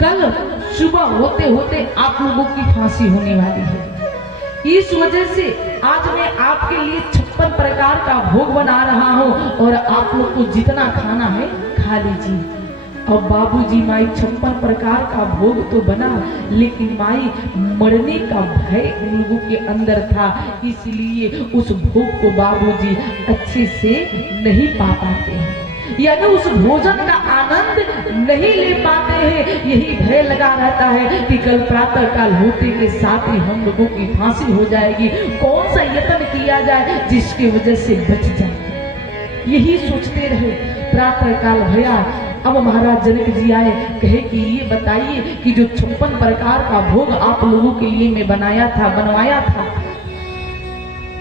कल सुबह होते होते आप लोगों की फांसी होने वाली है। इस वजह से आज मैं आपके लिए 56 प्रकार का भोग बना रहा हूँ और आप लोग को जितना खाना है खा लीजिए। अब बाबूजी माई 56 प्रकार का भोग तो बना, लेकिन माई मरने का भय उन लोगों के अंदर था, इसलिए उस भोग को बाबूजी अच्छे से नहीं पा पाते हैं, यानी उस भोजन का आनंद नहीं ले पाते हैं। यही भय लगा रहता है कि कल प्रातः काल होते के साथ ही हम लोगों की फांसी हो जाएगी। कौन सा यत्न किया जाए जिसकी वजह से बच जाए, यही सोचते रहे। प्रातः काल भया, अब महाराज जनक जी आए, कहे कि ये बताइए कि जो 56 प्रकार का भोग आप लोगों के लिए मैं बनवाया था,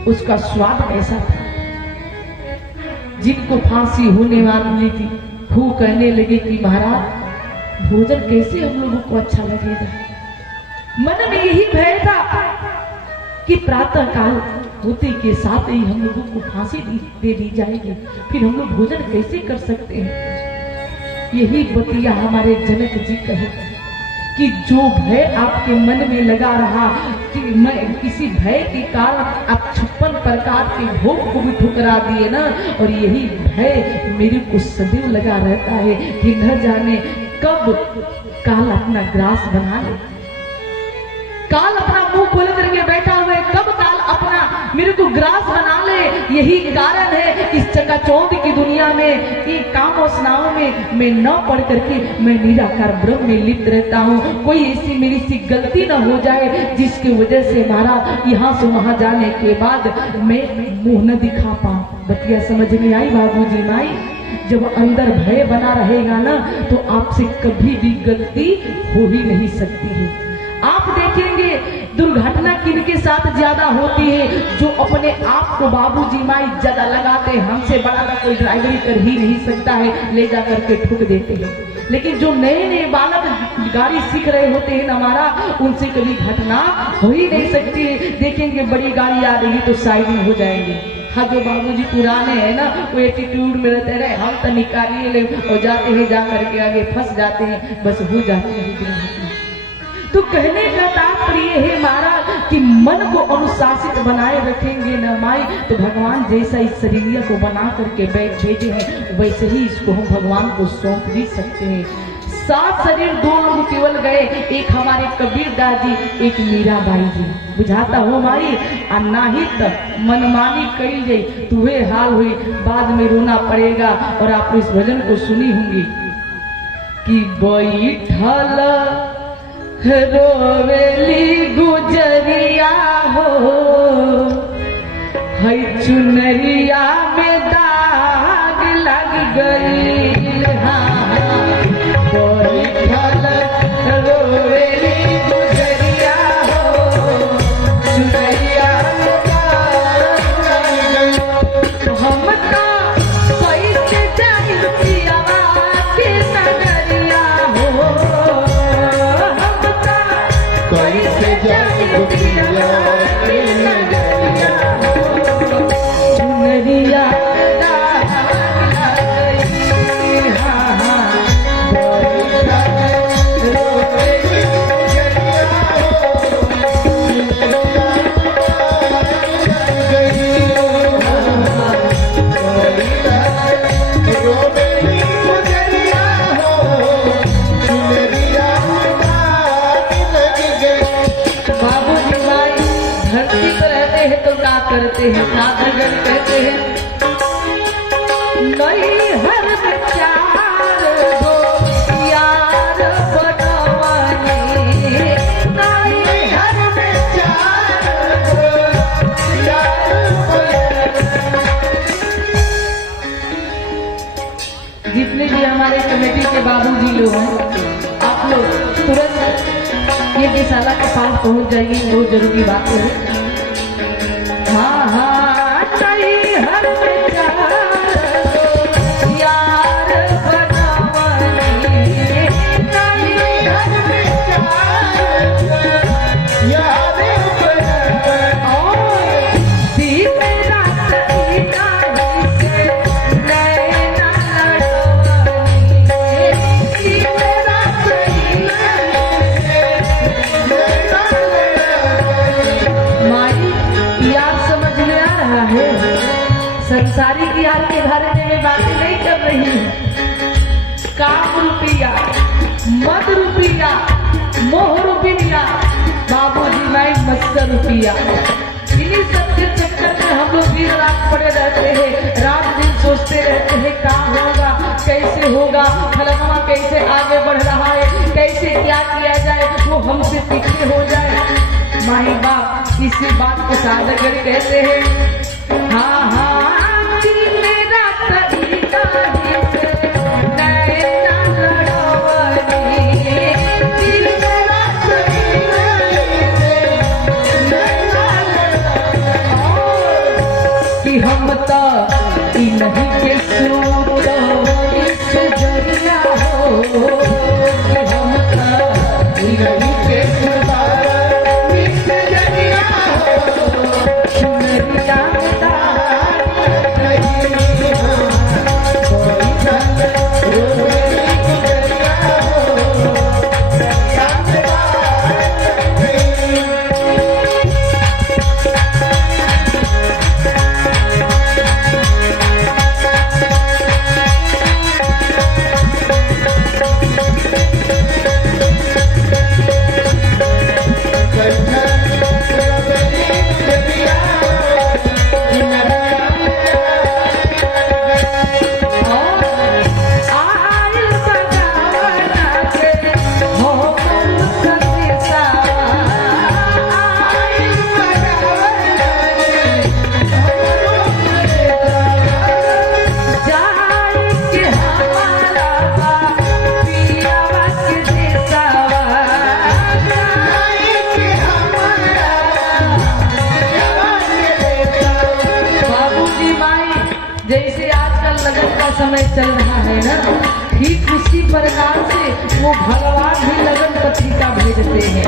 उसका स्वाद कैसा था। जिनको फांसी होने वाली थी वो कहने लगे कि महाराज भोजन कैसे हम लोगों को अच्छा लगेगा। मन में यही भय था कि प्रातः काल होते के साथ ही हम लोगों को फांसी दे दी जाएगी, फिर हम लोग भोजन कैसे कर सकते हैं। यही बतिया हमारे जनक जी कहे कि जो भय आपके मन में लगा रहा कि मैं किसी भय के कारण आप 56 प्रकार के भोग को भी ठुकरा दिए ना, और यही भय मेरे को सदैव लगा रहता है कि न जाने कब काल अपना ग्रास बना ले, काल अपना मुंह खोल करके बैठा हुआ है, कब काल अपना मेरे को ग्रास बना ले। यही कारण है इस चकाचौंध की दुनिया में, ये काम वासनाओं में मैं न पढ़ करके मैं निराकार ब्रह्म में लिप्त रहता हूँ। कोई ऐसी मेरी सी गलती न हो जाए जिसकी वजह से हमारा यहाँ से वहां जाने के बाद मैं मुंह न दिखा पाऊं। बतिया समझ में आई बाबूजी माई। जब अंदर भय बना रहेगा ना तो आपसे कभी भी गलती हो ही नहीं सकती है। आप देखेंगे दुर्घटना किनके साथ ज्यादा होती है, जो अपने आप को बाबूजी माई ज्यादा लगाते हैं। हमसे बड़ा का कोई ड्राइवरी कर ही नहीं सकता है, ले जा करके ठुक देते हैं। लेकिन जो नए नए बालक गाड़ी सीख रहे होते हैं हमारा, उनसे कभी घटना हो ही नहीं सकती है। देखेंगे बड़ी गाड़ी आ रही तो साइड में हो जाएंगे। हाँ, जो बाबूजी पुराने हैं ना वो एटीट्यूड में रहते रहे, हम तो निकालिए ले और जाते हैं, जा करके आगे फंस जाते हैं, बस हो जाते हैं। तो कहने का तात्पर्य है महाराज कि मन को अनुशासित बनाए रखेंगे न माई, तो भगवान जैसा इस शरीर को बना करके भेजे हैं वैसे ही इसको हम भगवान को सौंप भी सकते हैं। 7 शरीर 2 अंग केवल गए, एक हमारे कबीर दास जी, एक मीराबाई जी। बुझाता हो माई अनाहित मनमानी करी जाए तो वे हाल हुई, बाद में रोना पड़ेगा। और आप इस भजन को सुनी होंगी कि बैठल रोवेली गुजरिया हो, है चुनरिया में दाग लग गई। बैठल रोवेली गुजरिया हो, चुनरिया में दाग लग गई। हम कैसे जाई पिया के नगरिया हो, कैसे जाई पिया के नगरिया हो, चुनरिया करते हैं साधगन कहते हैं नहीं हर विचार दो यार बनवानी, नहीं हर विचार दो यार बनवानी। जितने भी हमारे कमेटी के बाबूजी लोग हैं, आप लोग तुरंत ये विशाला के पास पहुंच जाइए, बहुत जरूरी बात है। हाँ हाँ नहीं हर विचार यार बनवानी, नहीं हर विचार यार बनवानी। और दिन रात इनाही से नैना लड़वानी, दिन रात इनाही भैया। इन्हीं सबके चक्कर में हम लोग दिन रात पड़े रहते हैं, रात दिन सोचते रहते हैं क्या होगा, कैसे होगा, फलनवा कैसे आगे बढ़ रहा है, कैसे क्या किया जाए वो हमसे पीछे हो जाए। माई बाप इसी बात को साधकर कहते हैं, हाँ हाँ मेरा तरीका ही से नैना लड़वनी, मेरा तरीका ही से नैना लड़वनी, कि हम तो नहीं के सूत इस जरिया हो, कि हम तो नहीं के सूत समय चल रहा है ना, ठीक उसी प्रकार से वो भगवान भी लगन पत्रिका भेजते हैं।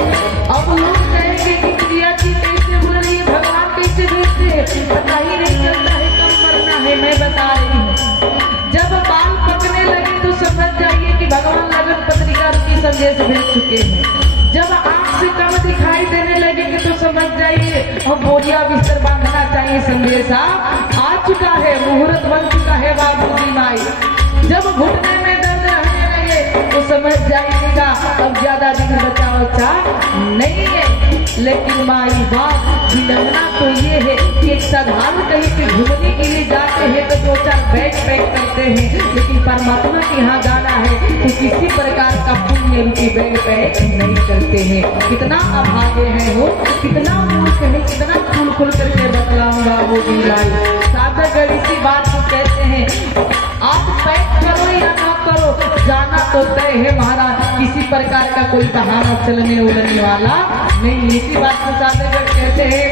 अब लोग कहेंगे कि प्रिया जी कैसे बोल रही है, भगवान कैसे भेजते हैं, पता ही नहीं चलता है कब मरना है। मैं बता रही हूँ, जब बाल पकने लगे तो समझ जाइए कि भगवान लगन पत्रिका की संदेश भेज चुके हैं। जब आँख से कम दिखाई देने लगेंगे तो समझ जाइए अब बोरिया बिस्तर बांधना चाहिए, संदेशा आ चुका है, मुहूर्त बन चुका है बाबूजी माई। जब घुटने में दर्द रहने लगे तो समझ जाइएगा अब ज्यादा दिन बचा बचा नहीं है। लेकिन माई बाप विडम्बना तो ये है कि एक साधारण कहीं पे घूमने के लिए जाते हैं तो दो चार बैग पैक करते हैं, लेकिन परमात्मा के यहाँ जाना है तो किसी प्रकार का पुण्य रूपी बैग पैक नहीं करते हैं। कितना अभागे हैं वो, कितना मूर्ख है, कितना खुल खुल करके बतलाऊंगा वो भी लाई। साधक इसी बात को कहते हैं, आप पैक करो या ना करो, जाना तो तय है महाराज, किसी प्रकार का कोई बहाना चलने उड़ने वाला नहीं। इसी बात को साधक कहते हैं,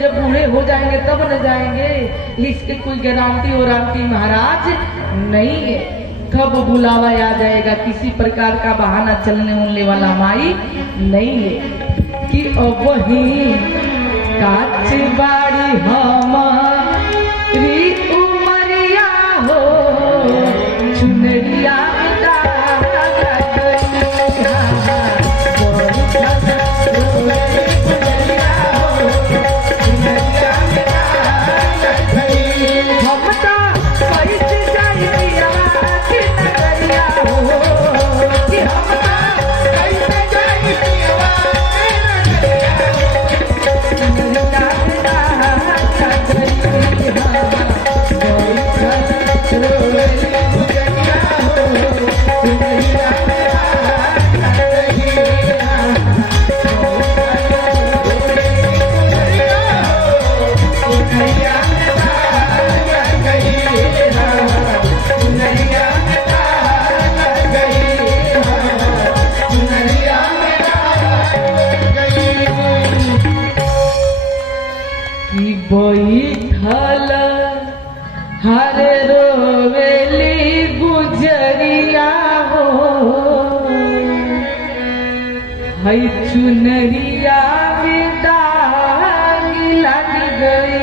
जब बूढ़े हो जाएंगे तब न जाएंगे, इसके कोई गारंटी वारंटी महाराज नहीं है, कब बुलावा आ जाएगा, किसी प्रकार का बहाना चलने उलने वाला माई नहीं है। कि अब वही काच बाड़ी हमारी उमरिया हो, चुनरिया चुनरिया हो, हई चुनरिया में दाग लग गई।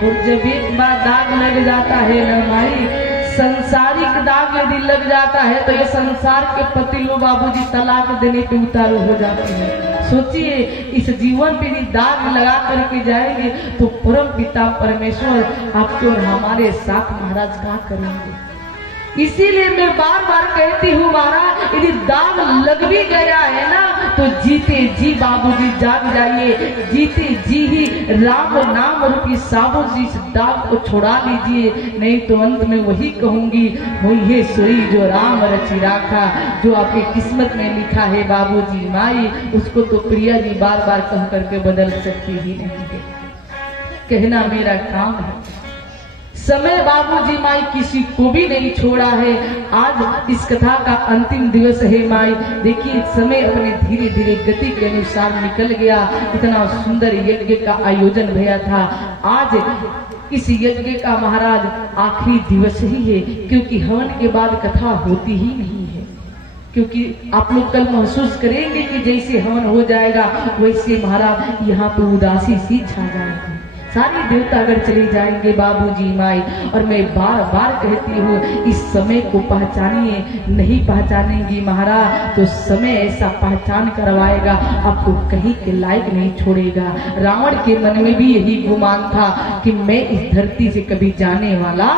और जब एक बार दाग लग जाता है ना माई, संसारिक दाग यदि लग जाता है तो ये संसार के पति लो बाबूजी तलाक देने पे उतारू हो जाते हैं। सोचिए इस जीवन पे यदि दाग लगा करके जाएंगे तो परम पिता परमेश्वर आपके और हमारे साथ महाराज क्या करेंगे। इसीलिए मैं बार बार कहती हूँ महाराज, यदि दाग लग भी गया है ना तो जीते जी बाबूजी जाग जाइए, जीते जी ही राम नाम रूपी साबुन से इस दाग को छुड़ा लीजिए। नहीं तो अंत में वही कहूंगी, वही सोई जो राम रचि राखा, जो आपकी किस्मत में लिखा है बाबूजी माई, उसको तो प्रिया जी बार बार कह करके बदल सकती ही नहीं है। कहना मेरा काम है। समय बाबूजी माई किसी को भी नहीं छोड़ा है। आज इस कथा का अंतिम दिवस है माई। देखिए समय अपने धीरे धीरे गति के अनुसार निकल गया। इतना सुंदर यज्ञ का आयोजन भया था। आज इस यज्ञ का महाराज आखिरी दिवस ही है, क्योंकि हवन के बाद कथा होती ही नहीं है। क्योंकि आप लोग कल महसूस करेंगे कि जैसे हवन हो जाएगा वैसे महाराज यहाँ पे उदासी सी छा जाएगी। सारी देवता अगर चले जाएंगे बाबूजी माई। और मैं बार बार कहती हूँ इस समय को पहचानिए, नहीं पहचानेंगी महाराज तो समय ऐसा पहचान करवाएगा, आपको कहीं के लायक नहीं छोड़ेगा। रावण के मन में भी यही गुमान था कि मैं इस धरती से कभी जाने वाला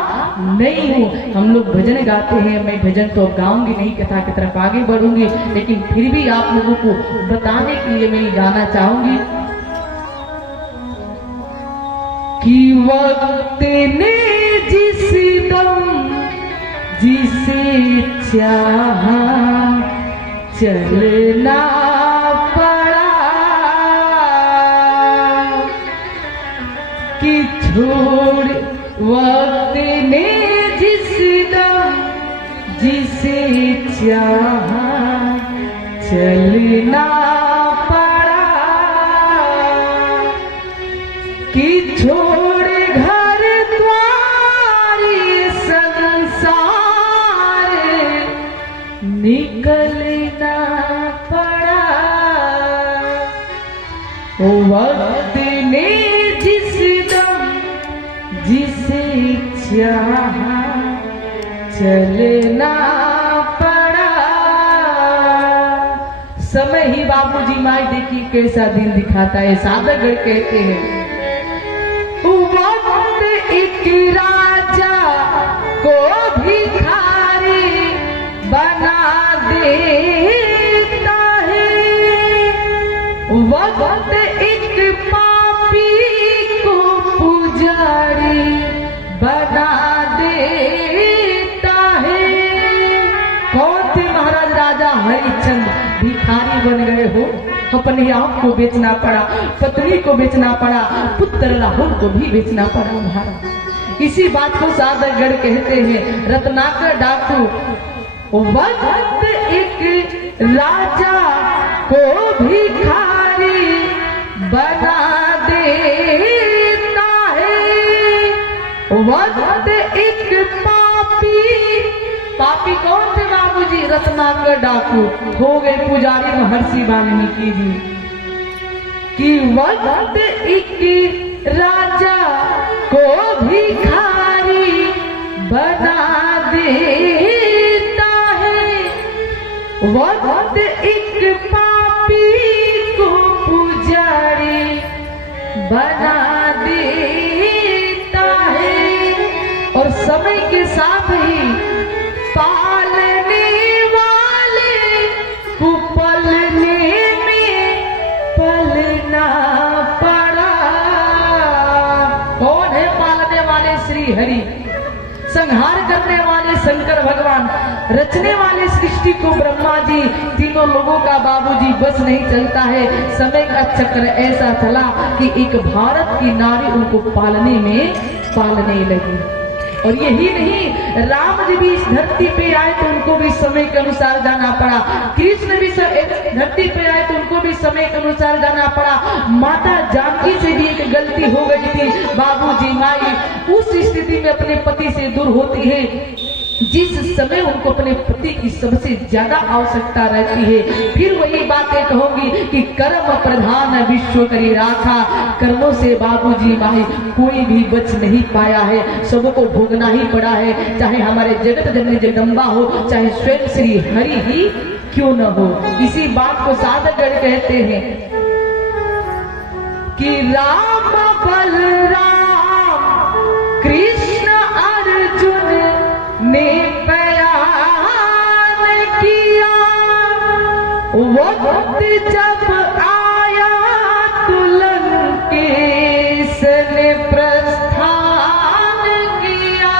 नहीं हूँ। हम लोग भजन गाते हैं, मैं भजन तो गाऊंगी नहीं, कथा की तरफ आगे बढ़ूंगी, लेकिन फिर भी आप लोगों को बताने के लिए मैं गाना चाहूंगी कि वक्त ने जिस दम जिसे चाहा चलना पड़ा, कि छोड़ वक्त ने जिस दम जिसे चाहा चलना पड़ा, कि छोड़ घर द्वार संसार निकलना पड़ा। वक्त ने जिस दम जिसे चाहा चलना पड़ा। समय ही बाबूजी माई देखिए कैसा दिन दिखाता है। साधकगण कहते हैं वक्त एक राजा को भिखारी बना देता है, वक्त एक पापी को पुजारी बना देता है। कौन थे महाराज राजा हरिश्चंद्र? भिखारी बन गए हो, अपने आप को बेचना पड़ा, पत्नी को बेचना पड़ा, पुत्र राहुल को भी बेचना पड़ा महाराज। इसी बात को साधकगण कहते हैं रत्नाकर डाकू। वक्त एक राजा को भिखारी बना देता है, वक्त एक पापी कौन थे बाबूजी? रत्नाकर डाकू हो गए पुजारी महर्षि वाल्मीकि जी। कि वक्त एक राजा को भिखारी बना देता है, वक्त एक पापी को पुजारी बना देता है। और समय के साथ ही पालने वाले को पलने में पलना पड़ा। कौन है पालने वाले? श्री हरि। संहार करने वाले शंकर भगवान, रचने वाले सृष्टि को ब्रह्मा जी। तीनों लोगों का बाबूजी बस नहीं चलता है। समय का चक्र ऐसा चला कि एक भारत की नारी उनको पालने लगी। और यही नहीं, राम जी भी इस धरती पे आए तो उनको भी समय के अनुसार जाना पड़ा। कृष्ण भी धरती पे आए तो उनको भी समय के अनुसार जाना पड़ा। माता जानकी से भी एक गलती हो गई थी बाबूजी माई। उस स्थिति में अपने पति से दूर होती है। जिस समय उनको अपने पति की सबसे ज्यादा आवश्यकता रहती है, फिर वही बातें कहूंगी कि कर्म प्रधान विश्व करी राखा, कर्मों से बाबूजी माई कोई भी बच नहीं पाया है, सबको भोगना ही पड़ा है, चाहे हमारे जगत जननी जगदम्बा हो, चाहे स्वयं श्री हरि ही क्यों न हो। इसी बात को साधकगण कहते हैं कि राम बलराम कृष्ण अर्जुन ने बयान किया, वक्त जब आया तुलन केस ने प्रस्थान किया।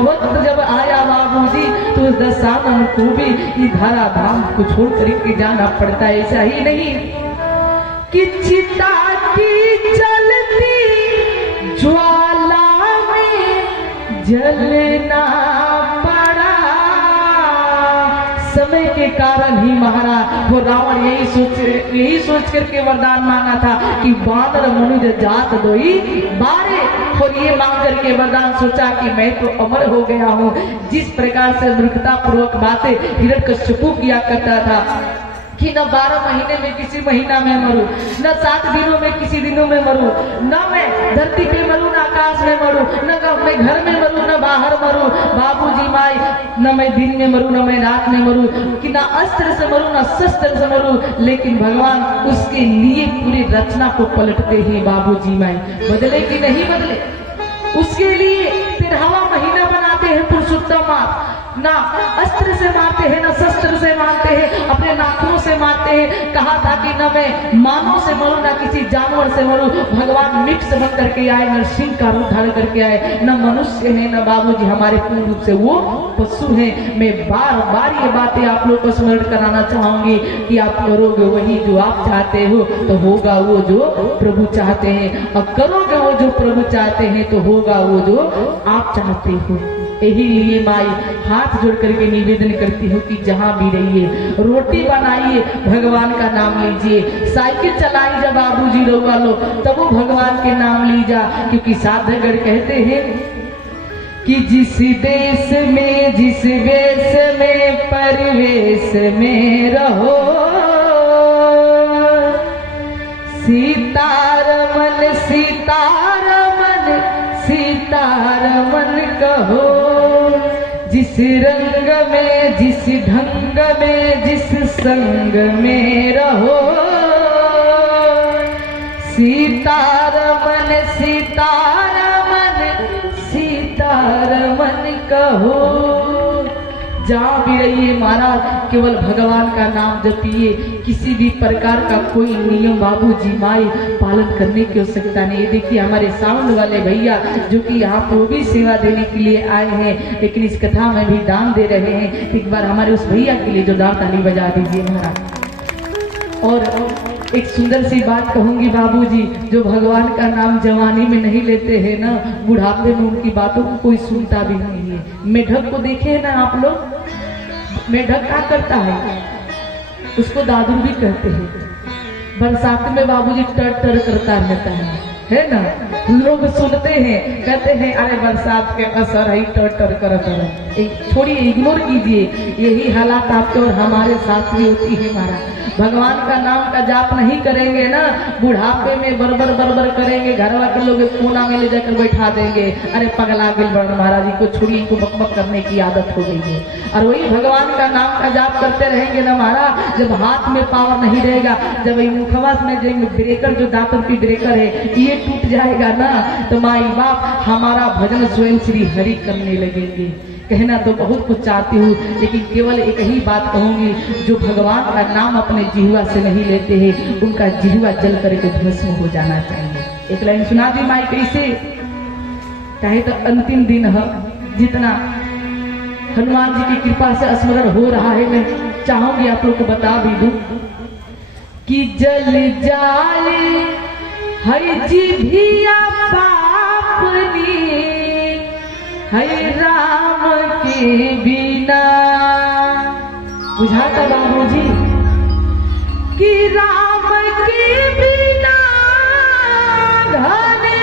वक्त जब आया बाबूजी तो उस दशानन को भी इस धरा धाम को छोड़ करके जाना पड़ता है। ऐसा ही नहीं कि चिता की जलती ज्वाला में जलना पड़ा, समय के कारण ही महाराज वो रावण यही सोच करके वरदान मांगा था कि बानर मनुज जात दोई बारे, और ये मांग करके वरदान सोचा कि मैं तो अमर हो गया हूँ। जिस प्रकार से मूर्खता पूर्वक बातें हिरण्यकश्यपु किया करता था कि न 12 महीने में किसी महीना में मरूं, न 7 दिनों में किसी दिनों में मरूं, न मैं धरती पे मरूं, न आकाश में मरूं, न मैं घर में मरूं, न बाहर मरूं, बाबूजी माई, न मैं दिन में मरूं, न मैं रात में मरूं, कि न अस्त्र से मरूं, न शस्त्र से मरूं। लेकिन भगवान उसके लिए पूरी रचना को पलटते हैं बाबूजी माई, बदले कि नहीं बदले, उसके लिए 13वां महीना बनाते हैं पुरुषोत्तम मास, ना अस्त्र से मारते हैं, ना शस्त्र से मारते हैं, अपने नाखूनों से मारते हैं। कहा था कि न मैं मानव से मरूं, ना किसी जानवर से मरूं। भगवान मिक्स बन करके आए, नरसिंह का रूप धारण करके आए, न मनुष्य है न बाबूजी हमारे पूर्ण रूप से वो पशु हैं। मैं बार बार ये बातें आप लोग को स्मरण कराना चाहूंगी कि आप करोगे वही जो आप चाहते हो तो होगा वो जो प्रभु चाहते हैं, और करोगे वो जो प्रभु चाहते हैं तो होगा वो जो आप चाहते हो। यही लिए माई हाथ जोड़ करके निवेदन करती हूँ कि जहाँ भी रहिए, रोटी बनाइए भगवान का नाम लीजिए, साइकिल चलाई जब बाबूजी रोगा लो तब वो भगवान के नाम लीजा। क्योंकि साधकगण कहते हैं कि जिस देश में जिस वेश में परिवेश में रहो, सीतारमन सीतारमन सीतारमन कहो। जिस रंग में जिस ढंग में जिस संग में रहो, सीतारमन सीतारमन सीतारमन कहो। जहाँ भी रहिए महाराज केवल भगवान का नाम जपिए, किसी भी प्रकार का कोई नियम बाबूजी माई पालन करने की आवश्यकता नहीं। देखिए हमारे साउंड वाले भैया जो कि यहाँ पर भी सेवा देने के लिए आए हैं, लेकिन इस कथा में भी दान दे रहे हैं। एक बार हमारे उस भैया के लिए जो दान ताली बजा दीजिए महाराज। और एक सुंदर सी बात कहूंगी बाबूजी, जो भगवान का नाम जवानी में नहीं लेते हैं ना, बुढ़ापे में उनकी बातों को कोई सुनता भी नहीं है। मेढक को देखे ना आप लोग, मेढक क्या करता है, उसको दादू भी कहते हैं। बरसात में बाबूजी टर टर करता रहता है ना। लोग सुनते हैं, कहते हैं अरे बरसात के असर है टर टर करता है। छोड़िए, इग्नोर कीजिए, यही हालात आपके और हमारे साथ भी होती है महाराज। भगवान का नाम का जाप नहीं करेंगे ना, बुढ़ापे में बरबर बरबर करेंगे, घरवा के लोग कोना में ले जाकर बैठा देंगे, अरे पगला गिल बड़ महाराज जी को छोड़िए, इनको बकबक करने की आदत हो गई है। और वही भगवान का नाम का जाप करते रहेंगे ना महाराज, जब हाथ में पावर नहीं रहेगा, जब मुखवा में जो ब्रेकर जो दांतों की ब्रेकर है ये टूट जाएगा ना, तो माई बाप हमारा भजन स्वयं श्री हरि करने लगेंगे। कहना तो बहुत कुछ चाहती हूँ, लेकिन केवल एक ही बात कहूंगी, जो भगवान का नाम अपने जिह्वा से नहीं लेते हैं उनका जिह्वा जल करके भस्म हो जाना चाहिए। एक लाइन सुना दी माई कैसे, चाहे तो अंतिम दिन है, जितना हनुमान जी की कृपा से स्मरण हो रहा है, मैं चाहूंगी आप लोग को बता भी दूं कि जल जाए हरि जिभिया पापनी, हरि राम के बिना। बुझाता बाबूजी कि राम के बिना घने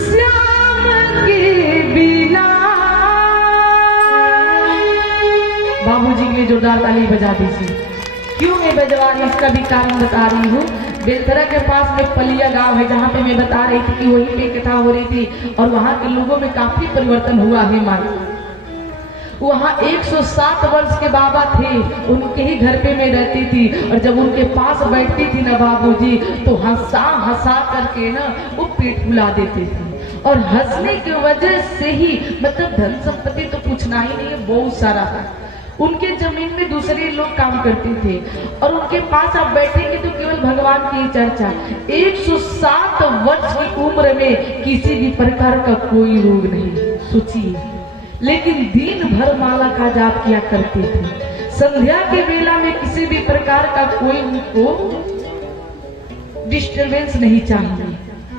श्याम के बिना बाबूजी के लिए जोरदार ताली बजा दीजिए। क्यों मैं बजवा रही, इसका भी कारण बता रही हूँ। बेलथरा के पास में पलिया गांव है, जहाँ पे मैं बता रही थी कि वहीं पे कथा हो रही थी और वहाँ के लोगों में काफी परिवर्तन हुआ है। माई वहाँ 107 वर्ष के बाबा थे, उनके ही घर पे मैं रहती थी और जब उनके पास बैठती थी ना बाबूजी तो हंसा हंसा करके ना वो पेट फुला देते थे और हंसने की वजह से ही मतलब धन संपत्ति तो पूछना ही नहीं है, बहुत सारा था। उनके जमीन में दूसरे लोग काम करते थे और उनके पास आप बैठेंगे तो केवल भगवान की चर्चा। 107 वर्ष की उम्र में किसी भी प्रकार का कोई रोग नहीं, सोचिए। लेकिन दिन भर माला का जाप किया करते थे। संध्या के बेला में किसी भी प्रकार का कोई उनको डिस्टरबेंस नहीं चाहिए,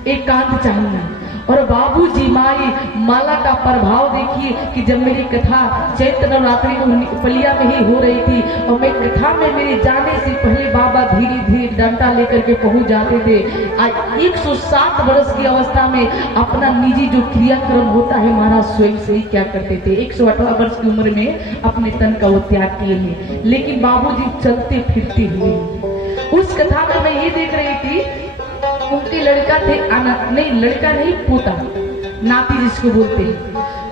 एकांत चाहिए। और बाबूजी माई माला का प्रभाव देखिए कि जब मेरी कथा चैत्र नवरात्रि को पलिया में ही हो रही थी और मैं कथा में मेरे जाने से पहले बाबा धीरे धीरे डंडा लेकर के पहुंच जाते थे। आज 107 वर्ष की अवस्था में अपना निजी जो क्रियाक्रम होता है महाराज स्वयं से ही क्या करते थे। 118 वर्ष की उम्र में अपने तन का वो त्याग किए हैं, लेकिन बाबूजी चलते फिरते हुए। उस कथा में मैं ये देख रही थी, उनके लड़का थे नहीं लड़का नहीं पोता, नाती जिसको बोलते हैं।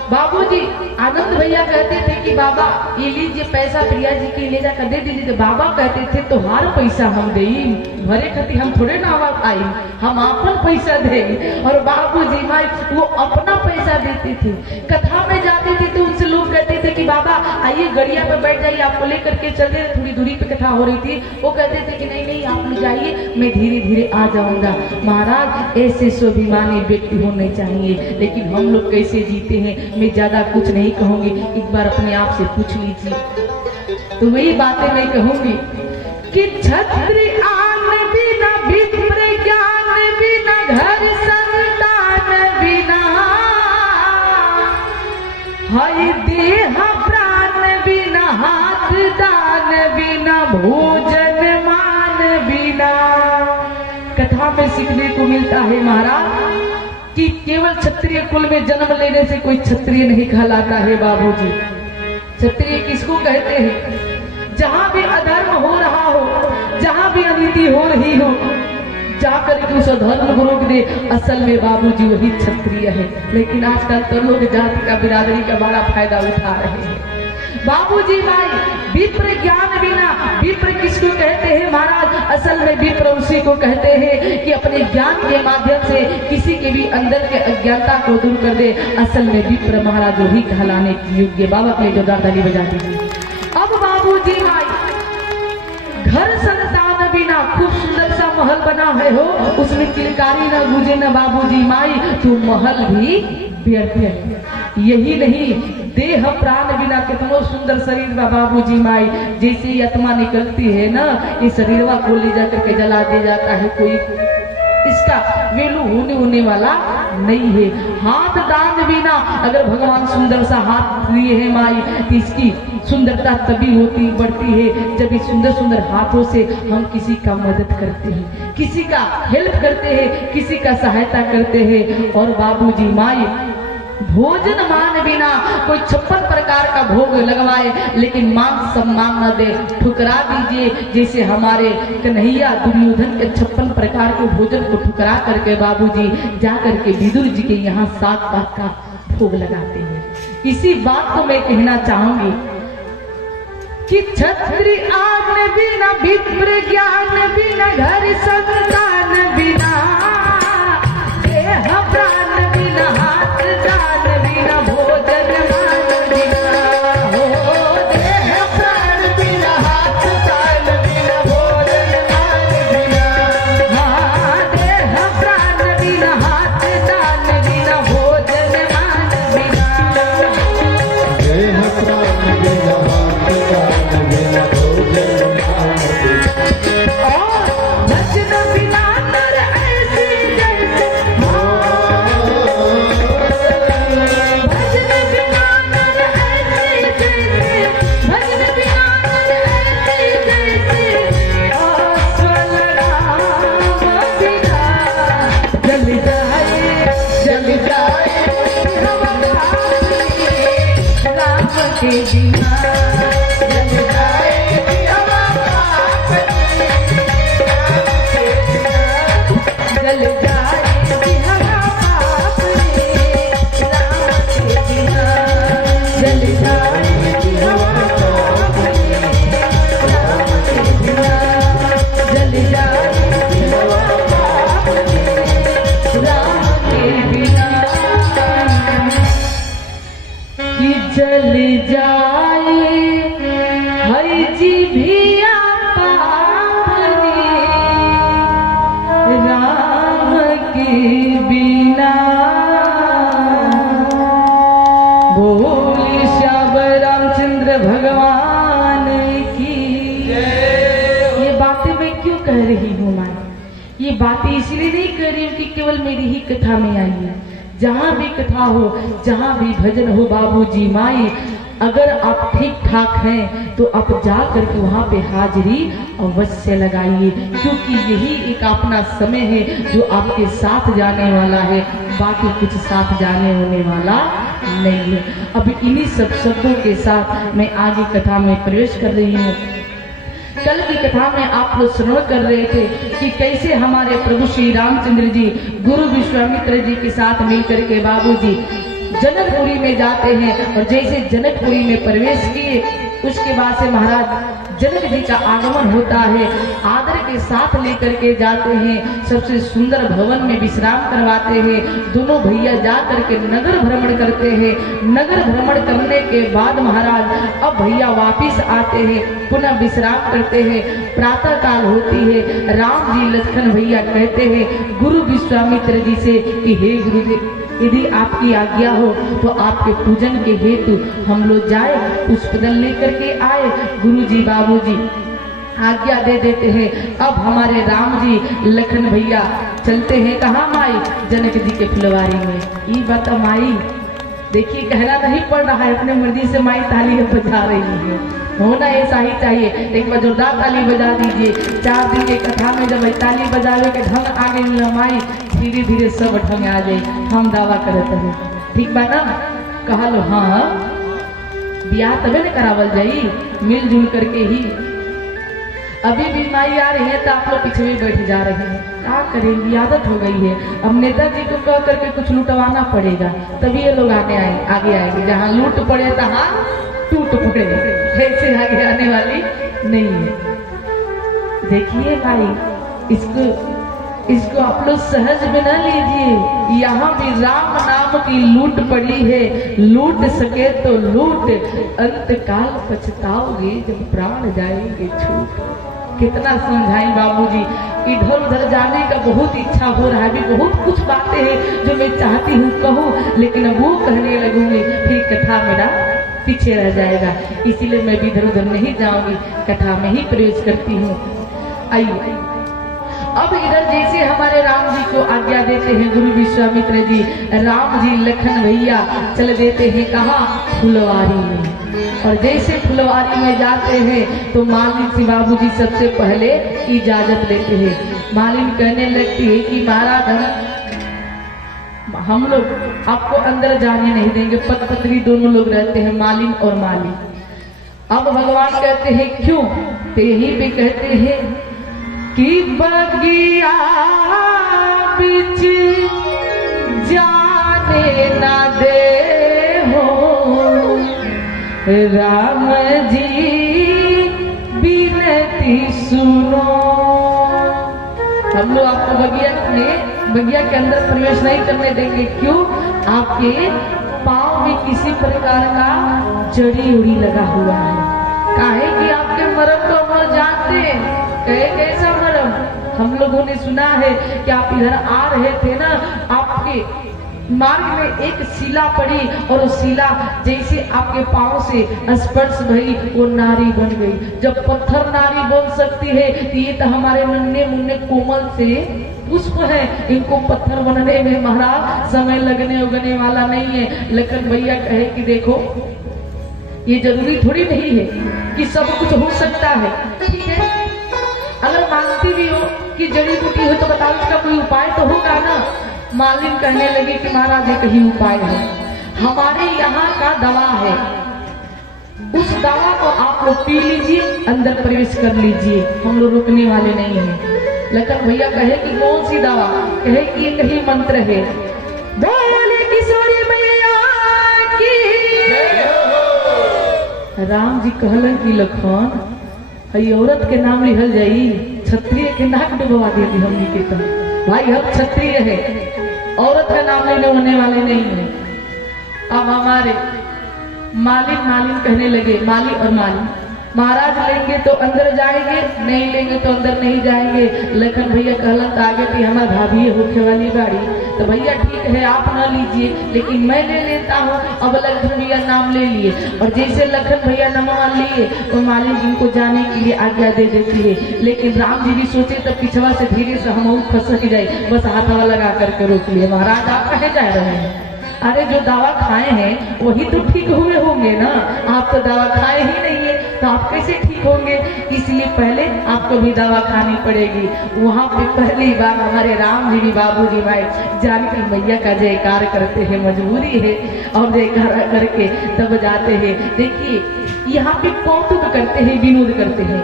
बाबूजी आनंद भैया कहते थे कि बाबा ये लीजिए पैसा प्रिया जी के ले जाकर दे दीजिए। तो बाबा कहते थे तो हर पैसा हम दे भरे खती हम थोड़े ना आई, हम अपन पैसा दे। और बाबूजी माई वो अपना पैसा देते थे। कथा में जाते थे तो उनसे लोग कहते थे कि बाबा आइए गड़िया पे बैठ जाइए, आपको लेकर के चल रहे। थोड़ी दूरी पे कथा हो रही थी, वो कहते थे कि नहीं नहीं आप लोग जाइए, मैं धीरे धीरे आ जाऊंगा। महाराज ऐसे स्वाभिमानी व्यक्ति होने चाहिए, लेकिन हम लोग कैसे जीते हैं मैं ज्यादा कुछ नहीं कहूंगी, एक बार अपने आप से पूछ लीजिए। तो वही बातें मैं कहूंगी कि क्षत्रिय आन बिना विप्र ज्ञान बिना घर संतान बिना हई देह प्राण बिना हाथ दान बिना भोजन मान बिना। कथा में सीखने को मिलता है महाराज कि केवल क्षत्रिय कुल में जन्म लेने से कोई क्षत्रिय नहीं कहलाता है। बाबूजी क्षत्रिय किसको कहते हैं? जहां भी अधर्म हो रहा हो, जहां भी अनीति हो रही हो, जाकर के उस अधर्म को रोक दे, असल में बाबूजी वही क्षत्रिय है। लेकिन आजकल तो लोग जाति का बिरादरी का बड़ा फायदा उठा रहे हैं। बाबूजी भाई विप्र ज्ञान बिना, विप्र किसको कहते हैं महाराज? असल में विप्र उसी को कहते हैं कि अपने ज्ञान के माध्यम से किसी के भी अंदर के अज्ञानता को दूर कर दे। असल में विप्र महाराज वही कहलाने की योग्य। बाबा के लिए जोरदार ताली बजा दीजिए। अब बाबूजी भाई घर संतान बिना, खूब सुंदर सा महल बना है हो, उसमें किलकारी न गूंजे न बाबूजी माई, तो महल भी व्यर्थ है। यही नहीं देह प्राण बिना, कितना सुंदर शरीर बा बाबूजी माई, जैसे ही आत्मा निकलती है ना, इस शरीरवा को ले जाकर के जला दे जाता है, कोई इसका वेलू होने वाला नहीं है। हाथ दान बिना, अगर भगवान सुंदर सा हाथ दिए है माई, तो इसकी सुंदरता तभी होती बढ़ती है जब इस सुंदर सुंदर हाथों से हम किसी का मदद करते हैं, किसी का हेल्प करते हैं, किसी का सहायता करते हैं। और बाबूजी माई भोजन मान बिना, कोई 56 प्रकार का भोग लगवाए लेकिन मान सम्मान न दे, ठुकरा दीजिए। जैसे हमारे कन्हैया दुर्योधन के 56 प्रकार के भोजन को ठुकरा करके बाबूजी जा करके विदुर जी के यहाँ 7 बात का भोग लगाते हैं। इसी बात को मैं कहना चाहूंगी कि क्षत्रिय आन बिना, विप्र ज्ञान बिना, घर संतान बिना, देह प्राण बिना, हाथ दान बिना, भोजन मान बिना, हो देह प्राण बिना, हाथ दान बिना, भोजन मान बिना, हाँ देह प्राण बिना, हाथ दान बिना, भोजन मान बिना, देह प्राण बिना, हाथ दान बिना, भोजन मान बिना। और भजन बिना नर ऐसी जैसे, भजन बिना नर ऐसी जैसे, भजन बिना नर ऐसी जैसे, अस्वल राम बिना जल जाए हम राम के बिना। भी आपने राम के बिना बोल श्याम रामचंद्र भगवान की। ये बातें मैं क्यों कह रही हूँ माँ? ये बातें इसलिए नहीं कर रही हूँ कि केवल मेरी ही कथा में आई है। जहाँ भी कथा हो, जहाँ भी भजन हो बाबूजी माई, अगर आप ठीक ठाक हैं तो आप जा करके वहाँ पे हाजिरी अवश्य लगाइए, क्योंकि यही एक अपना समय है जो आपके साथ जाने वाला है, बाकी कुछ साथ जाने होने वाला नहीं है। अब इन्हीं सब शब्दों के साथ मैं आगे कथा में प्रवेश कर रही हूँ। कल की कथा में आप लोग श्रवण कर रहे थे कि कैसे हमारे प्रभु श्री रामचंद्र जी गुरु विश्वामित्र जी के साथ मिलकर के बाबूजी जनकपुरी में जाते हैं, और जैसे जनकपुरी में प्रवेश किए उसके बाद से महाराज जनक जी का आगमन होता है, आदर के साथ लेकर के जाते हैं, सबसे सुंदर भवन में विश्राम करवाते हैं। दोनों भैया जा करके नगर भ्रमण करते हैं। नगर भ्रमण करने के बाद महाराज अब भैया वापिस आते हैं, पुनः विश्राम करते हैं। प्रातः काल होती है, राम जी लक्ष्मण भैया कहते हैं गुरु विश्वामित्र जी से कि हे गुरुदेव, यदि आपकी आज्ञा हो तो आपके पूजन के हेतु हम लोग जाए, पुष्पदल लेकर के आए। गुरुजी बाबूजी आज्ञा दे देते हैं। अब हमारे राम जी लखन भैया चलते हैं कहाँ माई? जनक जी के फुलवारी में। ये बता माई, देखिए कहना नहीं पड़ रहा है, अपने मर्जी से माई ताली बजा रही है, होना ऐसा ही चाहिए। एक बार जोरदार ताली बजा दीजिए। 4 दिन के कथा में जब ताली बजावे के ढंग आगे माई, धीरे धीरे सब ढंग आ जाए, हम दावा करते हैं। ठीक बा ना? कहा लो हाँ, ब्याह तबे न करावल जाई, मिलजुल करके ही। अभी भी माई आ रही है तो आप लोग पीछे भी बैठ जा रहे हैं, क्या करेंगी, आदत हो गई है। अब नेताजी को कह करके कुछ लुटवाना पड़ेगा, तभी ये लोग आगे आएंगे। जहाँ लूट पड़े तहाँ टूट पड़े, ऐसे आगे आने वाली नहीं है। देखिए भाई, इसको आप लोग सहज में न लीजिए। यहाँ भी राम नाम की लूट पड़ी है, लूट सके तो लूट, अंत काल पछताओगे जब प्राण जाएंगे छूट। कितना समझाएं बाबूजी, इधर उधर जाने का बहुत इच्छा हो रहा है, भी बहुत कुछ बातें हैं जो मैं चाहती हूँ कहूँ, लेकिन वो कहने लगूंगी फिर कथा मेरा पीछे रह जाएगा, इसीलिए मैं भी इधर उधर नहीं जाऊंगी, कथा में ही प्रवेश करती हूँ। आइए अब इधर जैसे हमारे राम जी को आज्ञा देते हैं गुरु विश्वामित्र जी, राम जी लखन भैया चल देते हैं कहाँ? फुलवारी में। और जैसे फुलवारी में जाते हैं तो मालिन से बाबूजी सबसे पहले इजाजत लेते हैं। मालिन कहने लगती है कि महाराज हम लोग आपको अंदर जाने नहीं देंगे, पत पत्नी दोनों लोग रहते हैं, मालिन और माली। अब भगवान कहते हैं क्यों? तो यहीं पे कहते हैं कि बगिया बिच जाने ना दे हो, राम जी बिनती सुनो। हम लोग आपको बगिया के अंदर प्रवेश नहीं करने देंगे। क्यों? आपके पाँव में किसी प्रकार का जड़ी उड़ी लगा हुआ है। काहे कि आपके मर्म तो हम जानते हैं। कैसा मर्म? हम लोगों ने सुना है कि आप इधर आ रहे थे ना, आपके मार्ग में एक शिला पड़ी और उस शिला जैसे आपके पांव से स्पर्श भई वो नारी बन गई। जब पत्थर नारी बन सकती है तो ये तो हमारे नन्हे मुन्ने कोमल से पुष्प है, इनको पत्थर बनने में महाराज समय लगने उगने वाला नहीं है। लेकिन भैया कहे कि देखो ये जरूरी थोड़ी नहीं है कि सब कुछ हो सकता है। ठीक है, अगर मानती भी हो कि जड़ी बूटी हो तो बताओ इसका कोई उपाय तो होगा ना। मालिन कहने लगे कि महाराज एक ही उपाय है, हमारे यहाँ का दवा है, उस दवा को आप लोग पी लीजिए, अंदर प्रवेश कर लीजिए, हम लोग रुकने वाले नहीं हैं। लेकिन भैया कहे कि कौन सी दवा? कहे कि एक ही मंत्र है, बोले किशोरी मैया की। राम जी कहलन कि लखन हई औरत के नाम लिखल जाई, क्षत्रिय के नाक डुबवा देती हमनी के। तो भाई हम क्षत्रिय है, औरत का नाम लेने होने वाले नहीं है। अब हमारे मालिन कहने लगे, माली और माली महाराज लेंगे तो अंदर जाएंगे, नहीं लेंगे तो अंदर नहीं जाएंगे। लखन भैया कहलन तो आगे थी हमारा भाभी होके वाली गाड़ी, तो भैया ठीक है आप ना लीजिए लेकिन मैं ले लेता हूँ। अब लखन भैया नाम ले लिए और जैसे लखन भैया नाम लिए तो मालिक जी को जाने के लिए आज्ञा दे देती है। लेकिन राम जी भी सोचे तो पिछवा से धीरे से हम फंसक जाए, बस हाथवा लगा करके रोक लिए। महाराज आप कहे जा रहे हैं? अरे जो दवा खाए हैं वही तो ठीक हुए होंगे ना, आप तो दवा खाए ही नहीं है तो आप कैसे ठीक होंगे? इसलिए पहले आपको भी दवा खानी पड़ेगी। वहाँ पे पहली बार हमारे राम जी भी बाबूजी भाई जानकी मैया का जयकार करते हैं, मजबूरी है और जयकार करके तब जाते हैं। देखिए यहाँ पे कौतुक करते हैं, विनोद करते हैं।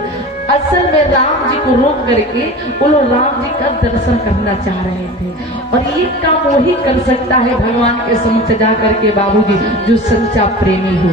असल में राम जी को रोक करके वो लोग राम जी का दर्शन करना चाह रहे थे और ये काम वही कर सकता है भगवान के समक्ष जा करके बाबूजी जो सच्चा प्रेमी हो।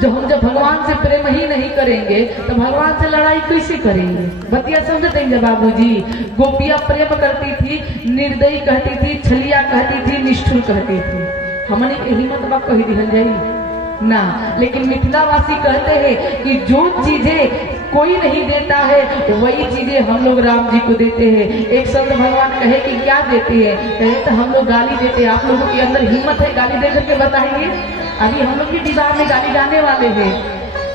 जो हम जब भगवान से प्रेम ही नहीं करेंगे तो भगवान से लड़ाई कैसे करेंगे? बतिया समझते हैं बाबूजी। गोपिया प्रेम करती थी, निर्दयी कहती थी, छलिया कहती थी, निष्ठुर कहती थी। हमने के हिम्मत बा कही दिहल जाई ना, लेकिन मिथिलावासी कहते हैं कि जो चीजें कोई नहीं देता है वही चीजें हम लोग राम जी को देते हैं। एक संत भगवान कहे कि क्या देते हैं? कहे तो हम लोग गाली देते हैं। आप लोगों के अंदर हिम्मत है गाली दे करके बताइए? अभी हम लोग भी विवाह में गाली गाने वाले हैं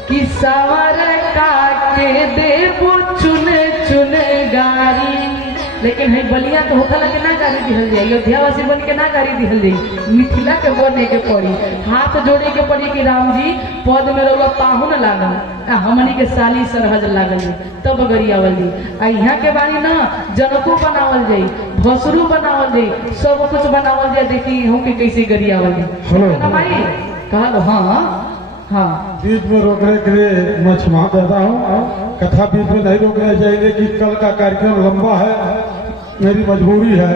कि सवर काटे देबो चुन चुन गारी, लेकिन है बलिया तो होता लगे ना गाड़ी दिहल जाए, अयोध्यावासी बन के ना गाड़ी दिहल जाए, मिथिला के बने के पड़ी, हाथ जोड़े के पड़ी कि राम जी पद में रहुआ पाहु न लागल, हमनी के साली सरहज लागल तब गरियावल जाई। यहाँ के बारी ना जनको बनावल जाई, भसरू बनावल जाई, सब कुछ बनावल जाए। देखिए यहाँ के कैसे गरियावल जाई। कहल हाँ बीच में रोकने के लिए मैं क्षमा देता हूँ। कथा बीच में नहीं रोकना चाहिए कि कल का कार्यक्रम लंबा है, मेरी मजबूरी है।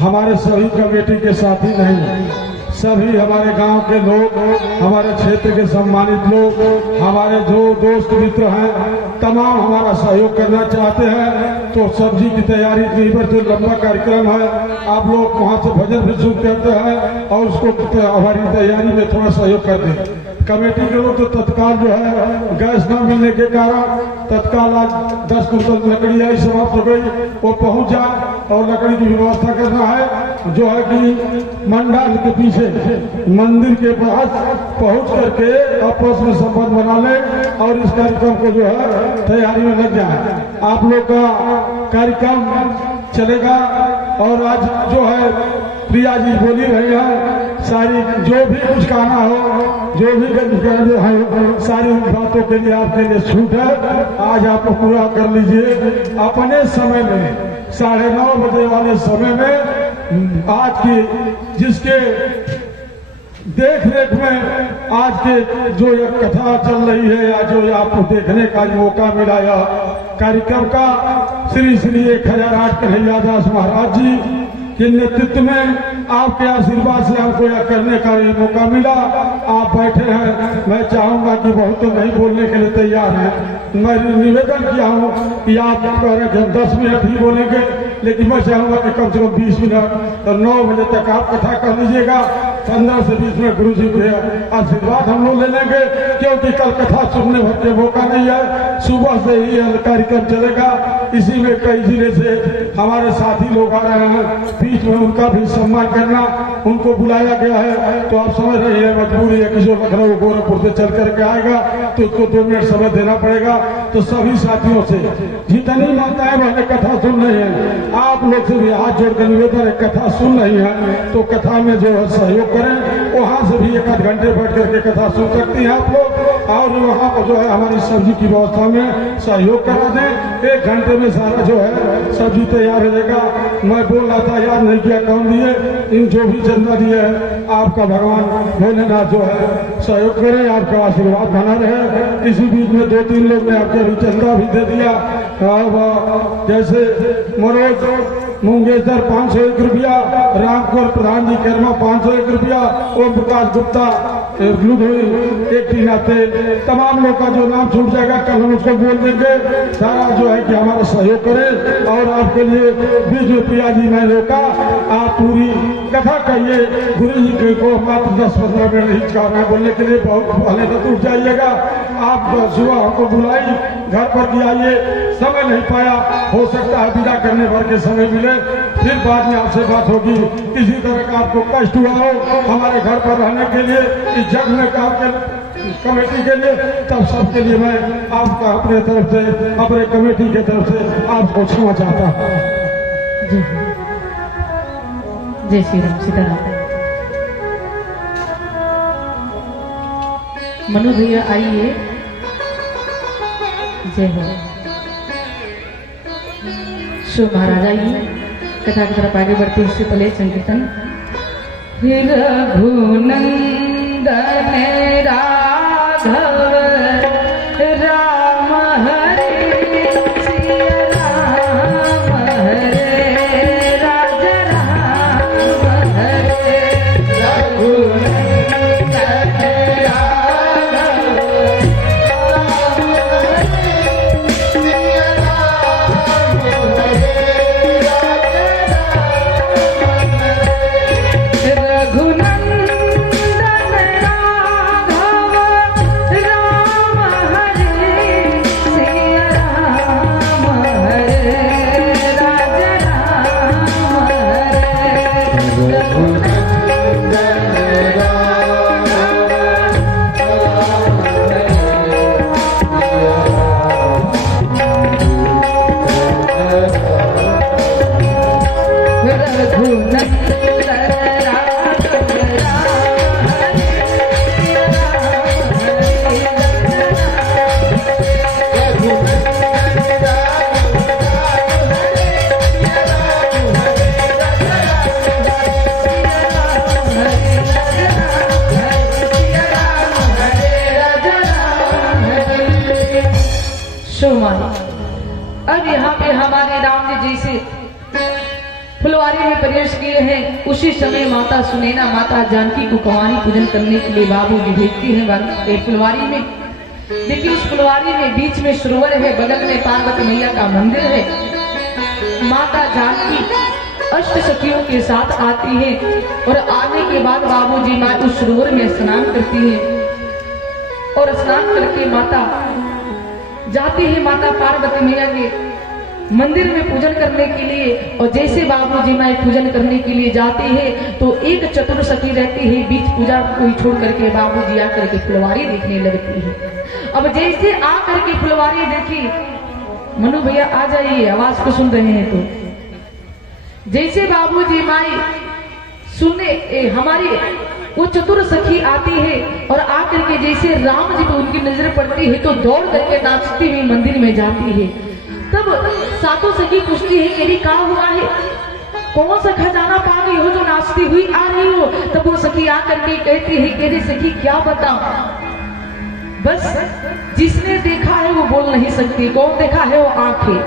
हमारे सभी कमेटी के साथी नहीं, सभी हमारे गांव के लोग, हमारे क्षेत्र के सम्मानित लोग, हमारे जो दोस्त मित्र हैं, तमाम हमारा सहयोग करना चाहते हैं। तो सब्जी की तैयारी की पर जो लंबा कार्यक्रम है, आप लोग वहाँ से भजन भी शुरू करते हैं और उसको हमारी तैयारी में थोड़ा सहयोग कर दें। कमेटी के लोग तो तत्काल जो है गैस न मिलने के कारण तत्काल आज 10 कुंटल लकड़ी आई समाप्त हो गई, वो पहुंच जाए और लकड़ी की व्यवस्था करना है। जो है कि मंडल के पीछे मंदिर के पास पहुंच करके आपस में संबंध बना ले और इस कार्यक्रम को जो है तैयारी में लग जाए। आप लोग का कार्यक्रम चलेगा और आज जो है प्रिया जी बोली रही है, सारी जो भी कुछ कहना हो, जो भी कहना है, सारी बातों के लिए आपके लिए छूट है। आज आप पूरा कर लीजिए अपने समय में, 9:30 बजे वाले समय में। आज की जिसके देख रेख में आज के जो ये कथा चल रही है या जो आपको देखने का मौका मिला, या कार्यक्रम का श्री श्री 1008 कन्हैयादास महाराज जी के नेतृत्व में आपके आशीर्वाद से हमको यह करने का ये मौका मिला। आप बैठे हैं, मैं चाहूंगा कि बहुत तो नहीं बोलने के लिए तैयार हैं। मैं निवेदन किया हूँ कि आप कह रहे कि हम 10 मिनट ही बोलेंगे, लेकिन मैं चाहूंगा कि कम से कम 20 मिनट और 9 बजे तक आप कथा कर लीजिएगा। 15 से 20 मिनट गुरु जी के आशीर्वाद हम लोग ले लेंगे, क्योंकि कल कथा सुनने भर के मौका नहीं है। सुबह से ही कार्यक्रम चलेगा। इसी में कई जिले से हमारे साथी लोग आ रहे हैं, बीच में उनका भी सम्मान करना, उनको बुलाया गया है। तो आप समझ रहे हैं मजबूरी है कि जो लखनऊ गोरखपुर से चल करके आएगा तो उसको 2 मिनट समय देना पड़ेगा। तो सभी साथियों से जितनी माताएं बहने कथा सुन रही हैं, आप लोग से भी हाथ जोड़कर निवेदन है, कथा सुन रही है तो कथा में जो है सहयोग करें। वहाँ से भी 1 घंटे बैठ करके कथा सुन सकती हैं आप लोग, और वहाँ पर जो है हमारी सब्जी की व्यवस्था में सहयोग करा दें। 1 घंटे में सारा जो है सब्जी तैयार हो जाएगा। मैं बोल रहा था, याद नहीं किया कौन दिए, इन जो भी चंदा दिए है आपका भगवान भोलेनाथ जो है सहयोग करे, आपका आशीर्वाद बना रहे। इसी बीच में 2-3 लोग ने आपके भी चंदा भी दे दिया, जैसे मनोज मुंगेशर 501 रुपया, रामकुमार प्रधान जी कर्मा 501 रुपया, ओम प्रकाश गुप्ता एक टीना तेल, तमाम लोग का जो नाम छूट जाएगा कल हम उसको बोल देंगे। सारा जो है कि हमारा सहयोग करें। और आपके लिए बीच में प्रिया जी ने रोका, आप पूरी कथा कहिए गुरु जी को मात्र 10-15 मिनट ही बोलने के लिए, बहुत पहले तो उठ जाइएगा। आप सुबह हमको बुलाई घर पर कि आइए, समय नहीं पाया, हो सकता है विदा करने भर के समय मिले, फिर बाद में आपसे बात होगी। किसी तरह का आपको कष्ट हुआ हो हमारे घर पर रहने के लिए, इस जग में काम के कमेटी के लिए, तब सबके लिए मैं आपका अपने तरफ से, अपने कमेटी के तरफ से आपको क्षमा चाहता हूँ। जय श्री राम, सीताराम। मनु भैया आइए। जय हो। शिव महाराज आइए। कथा की तरफ आगे बढ़ते इससे पहले संकीर्तन। रघुनंदन राघव राम हरे सिया राम हरे राजा राम हरे रघुनंदन अब यहाँ पे हमारे राम जी जैसे फुलवारी में प्रवेश किए हैं, उसी समय माता सुनैना माता जानकी को कुंवारी पूजन करने के लिए बाबू जी भेजती है फुलवारी में। देखिए उस फुलवारी में बीच में सरोवर है, बगल में पार्वती मैया का मंदिर है। माता जानकी अष्ट सखियों के साथ आती है और आने के बाद बाबूजी माँ उस सरोवर में स्नान करती है और स्नान करके माता जाती है माता पार्वती मैया के मंदिर में पूजन करने के लिए। और जैसे बाबूजी माँ पूजन करने के लिए जाती है तो एक चतुर सखी रहती है, बीच पूजा को छोड़ करके बाबूजी आकर के फुलवारी देखने लगती है। अब जैसे आकर के फुलवारी देखी, मनु भैया आ जाइए, आवाज को सुन रहे हैं तो जैसे बाबूजी माई सुनने हमारी वो चतुर सखी आती है और आकर के जैसे राम जी पे उनकी नजर पड़ती है तो दौड़ करके नाचती हुई मंदिर में जाती है। तब सातों सखी पूछती है मेरी क्या हुआ है, कौन सा खजाना पा गई हो जो नाचती हुई आ रही हो। तब वो सखी आकर के कहती है मेरी सखी क्या बताऊं, बस जिसने देखा है वो बोल नहीं सकती। कौन देखा है? वो आंखें,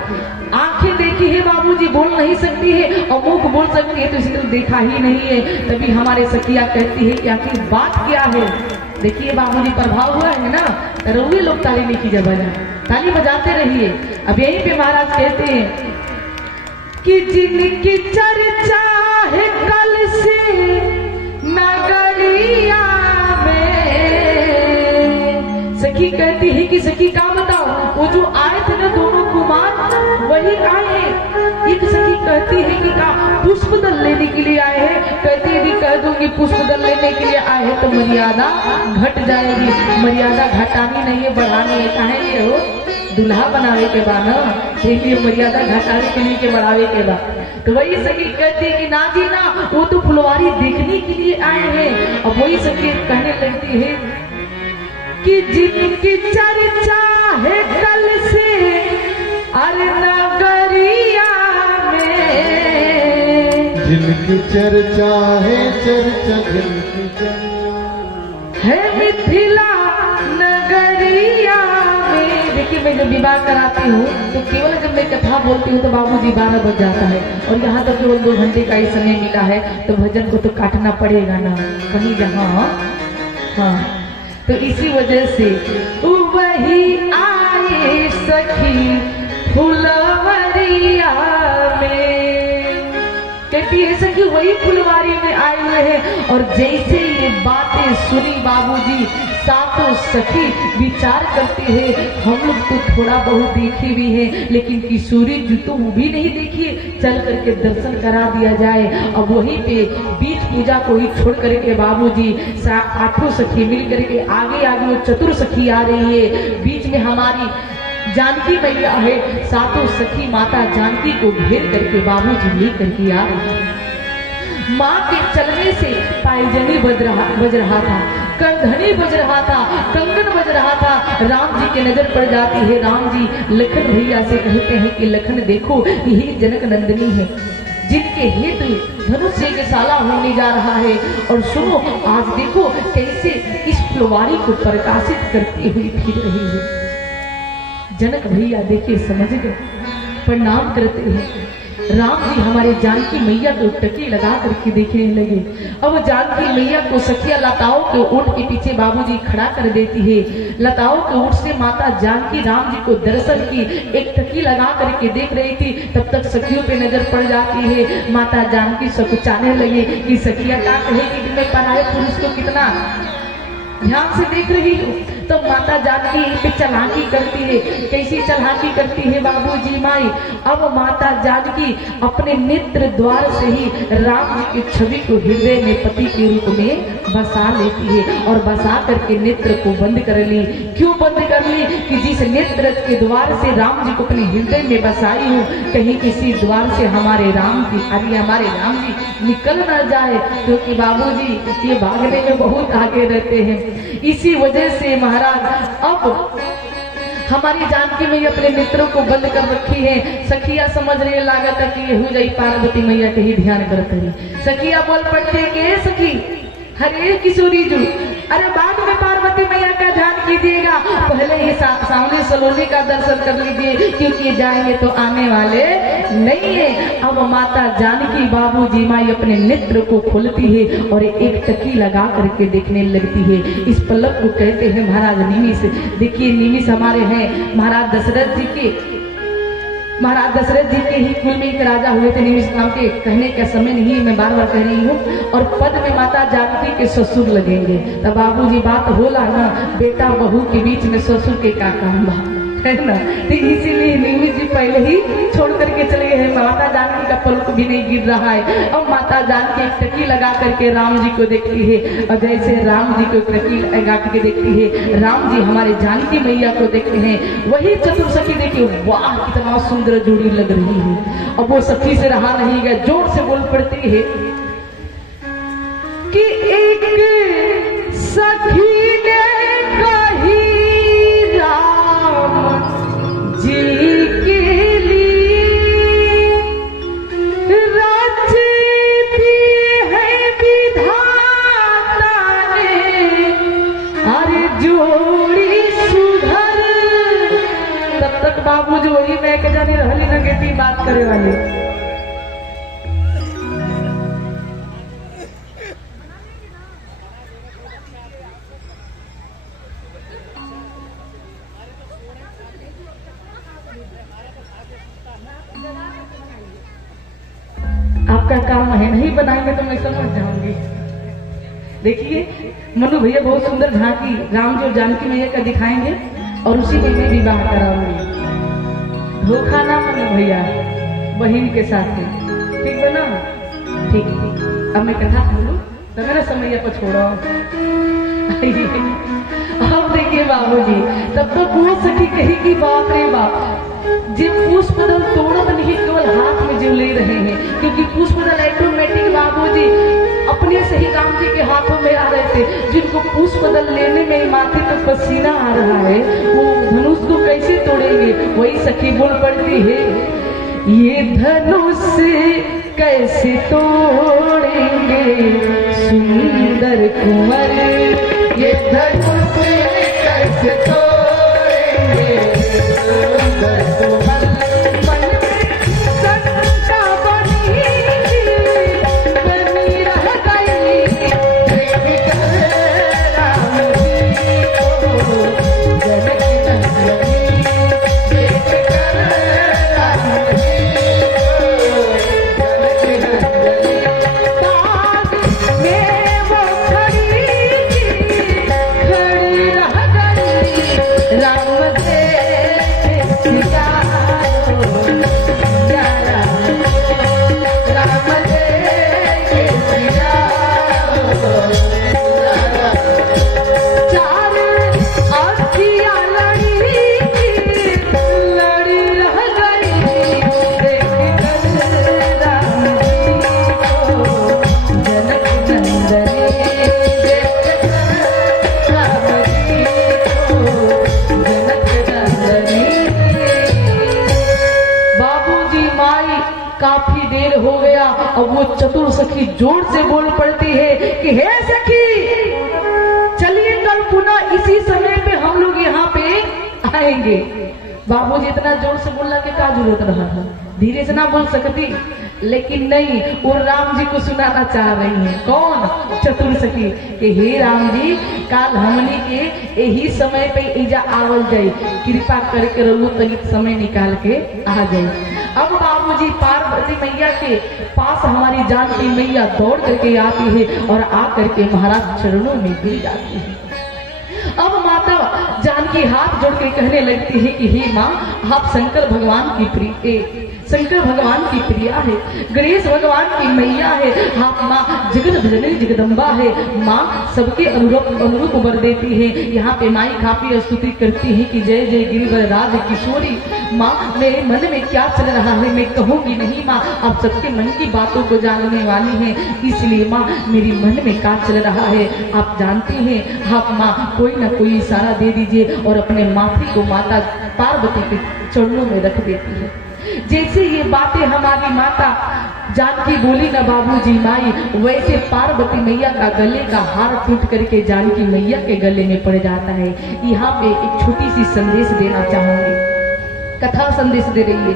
आंखें देखी है बाबूजी, बोल नहीं सकती है, और मुख बोल सकती है तो इसने देखा ही नहीं है। तभी हमारे सखिया कहती है कि आखिर बात क्या है। देखिए बाबूजी प्रभाव हुआ है ना, रउए लोग ताली नहीं कीजिए, बजा ताली बजाते रहिए। अब यहीं पे महाराज कहते हैं कि जिनकी चर्चा है कल से नगरिया में। सखी कहती है कि सखी क्या बताओ, वो जो आए थे ना दोनों कुमार वही आए हैं। एक सखी कहती है कि का पुष्प दल लेने के लिए आए हैं। कहती है कह दूंगी पुष्प दल लेने के लिए आए हैं तो मर्यादा घट जाएगी। मर्यादा घटानी नहीं है, बढ़ानी है। कहेंगे हो दूल्हा बनावे के बाद ना, देखिए मर्यादा घटाने के लिए के बढ़ावे के बाद। तो वही सखी कहती है कि ना जी ना, वो तो फुलवारी देखने के लिए आए हैं। और वही सखी कहने लगती है कि जिनकी चर्चा है कल से अरे नगरिया में, जिनकी चर्चा है चर्चा जिनकी चर्चा है मिथिला नगरिया में। देखिए मैं जब विवाह कराती हूँ तो केवल जब मैं कथा बोलती हूँ तो बाबूजी 12 बज जाता है, और यहाँ तो केवल 2 घंटे का ही समय मिला है तो भजन को तो काटना पड़ेगा ना कहीं जहाँ। हाँ तो इसी वजह से वही आए सखी फुलवरिया में। कहती है सखी वही फुलवारी में आए हुए हैं। और जैसे ये बातें सुनी बाबूजी सातों सखी विचार करते हैं, हम लोग तो थोड़ा बहुत देखे भी हैं, लेकिन किशोरी जी तो वो भी नहीं देखिए, चल करके दर्शन करा दिया जाए। अब वहीं पे बीच पूजा को ही छोड़ करके बाबूजी आठों सखी मिल करके आगे आगे वो चतुर सखी आ रही है, बीच में हमारी जानकी मैया है। सातों सखी माता जानकी को घेर करके बाबूजी लेकर के आ रही है। माँ के चलने से पायजनी बज रहा था, कंधनी बज रहा था, कंगन बज रहा था। राम जी के नजर पड़ जाती है। राम जी लखन भैया से कहते हैं कि लखन देखो, यही जनक नंदिनी है जिनके हेतु धनुष के साला होने जा रहा है। और सुनो, आज देखो कैसे इस फुलवारी को प्रकाशित करती हुई फिर रही है। जनक भैया देखिए समझ गए, प्रणाम करते हैं। राम जी हमारे जानकी मैया को टकी लगा करके देखने लगे। अब जानकी मैया को सखिया लताओं के ऊंट के पीछे बाबूजी खड़ा कर देती है। लताओं के ऊंट से माता जानकी राम जी को दर्शन की एक टकी लगा करके देख रही थी। तब तक सखियों पे नजर पड़ जाती है। माता जानकी सकुचाने लगे कि सखिया क्या कहेगी कि मैं पराये पुरुष को कितना ध्यान से देख रही हूँ। तो माता जानकी पे चालाकी करती है। कैसी चालाकी करती है बाबूजी माई? अब माता जानकी अपने नेत्र द्वार से ही राम जी की छवि को हृदय में पति के रूप में बसा लेती है और बसा करके नेत्र को बंद कर ली। क्यों बंद कर ली? कि जिस नेत्र के द्वार से राम जी को अपने हृदय में बसाई हूँ, कहीं इसी द्वार से हमारे राम जी निकल न जाए, क्योंकि बाबूजी ये भागने में बहुत आगे रहते हैं। इसी वजह से महाराज अब हमारी जानकी मैया अपने नेत्रों को बंद कर रखी है। सखिया समझ रही लागत कि ये हो जाई पार्वती मैया के ही ध्यान करते रही। सखिया बोल पड़ते के सखी, हरे किशोरी जी, अरे बाद में पार्वती मैया का ध्यान कीजिएगा, पहले ही सामने सलोनी का दर्शन कर लीजिए, क्योंकि जाएंगे तो आने वाले नहीं है। अब माता जानकी बाबूजी माई अपने नेत्र को खोलती है और एक टकी लगा करके देखने लगती है। इस पलक को कहते हैं महाराज निमिष। देखिए निमिष हमारे हैं महाराज दशरथ जी के ही कुल में एक राजा हुए थे निमिष नाम के। कहने का समय नहीं, मैं बार बार कह रही हूँ। और पद में माता जानकी के ससुर लगेंगे। तब बाबूजी बात होला ना, बेटा बहू के बीच में ससुर के का काम बा, है ना? तो इसीलिए निमिष जी पहले ही छोड़ करके चले गए हैं। माता जानकी का पलक भी नहीं गिर रहा है। अब माता जानकी एक टकी लगा करके राम जी को देखती है, और जैसे राम जी को टकी लगा करके देखती है, राम जी हमारे जानकी मैया को देखते हैं। वही चतुर सखी देखिए, वाह कितना सुंदर जोड़ी लग रही है। अब वो सखी से रहा नहीं गया, जोर से बोल पड़ती है कि एक सखी ने कही जी के लिए रचती है विधाता ने, अरे जोड़ी सुधर। तब तक बाबू जो वही मैं के जाने रहली न गेटी बात करे वाले। आपका काम है, नहीं बनाएंगे तो मैं समझ जाऊंगी। देखिए मनु भैया बहुत सुंदर झांकी राम जी और जानकी मैया का दिखाएंगे और उसी में मैं विवाह कराऊंगी। धोखा ना मनु भैया, बहन के साथ है, ठीक है ना? ठीक। अब मैं कथा बोलूं तो मेरा समय पर छोड़ो। अब देखिए बाबूजी, तब तो वो सखी कही की बाप रे बाप, जिन पुष्पदल तोड़त नहीं केवल हाथ में जो ले रहे हैं, क्योंकि पुष्पदल ऑटोमेटिक बाबूजी अपने से ही राम जी के हाथों में आ रहे थे। जिनको पुष्पदल लेने में माथे तो पसीना आ रहा है, वो धनुष को कैसे तोड़ेंगे? वही सखी बोल पड़ती है, ये धनुष कैसे तोड़ेंगे सुंदर कुंवर, ये धनुष कैसे तोड़ेंगे सुंदर कुंवर। मन में शंका बनी रह गई, देख कर राम जी को जनक नंदनी, देख कर राम जी को जनक नंदनी। बाग में वो खड़ी अब वो चतुर सखी जोर से बोल पड़ती है कि हे सखी, चलिए कल पुनः इसी समय पे हम लोग यहाँ पे आएंगे। बाबूजी इतना जोर से बोलना के क्या जरूरत रहा था, धीरे से ना बोल सकती, लेकिन नहीं, वो राम जी को सुनाना चाह रही है। कौन? चतुर सखी कि हे राम जी, काल हमनी के यही समय पे इजा आवल जाए, कृपा करके रहो तनिक समय निकाल के आ जाए। अब बाबूजी पार्वती मैया के पास हमारी जानकी मैया दौड़ करके आती है और आ करके महाराज चरणों में गिर जाती है। अब माता जानकी हाथ जोड़ के कहने लगती है कि हे माँ, आप शंकर भगवान की प्रिय, शंकर भगवान की प्रिया है, गणेश भगवान की मैया है, आप माँ जगत जननी जगदम्बा है, माँ सबके अनुरूप वर देती है। यहाँ पे माई काफी स्तुति करती है कि जय जय गिरिवर राज किशोरी। माँ मेरे मन में क्या चल रहा है मैं कहूँगी नहीं माँ, आप सबके मन की बातों को जानने वाली हैं, इसलिए माँ मेरी मन में क्या चल रहा है आप जानती हैं। आप माँ कोई ना कोई इशारा दे दीजिए और अपने माथे को माता पार्वती के चरणों में रख देती है। जैसे ये बातें हमारी माता जानकी बोली ना बाबूजी माई, वैसे पार्वती मैया का गले का हार टूट करके जानकी मैया के गले में पड़ जाता है। यहाँ पे एक छोटी सी संदेश देना चाहूंगी, कथा संदेश दे रही है।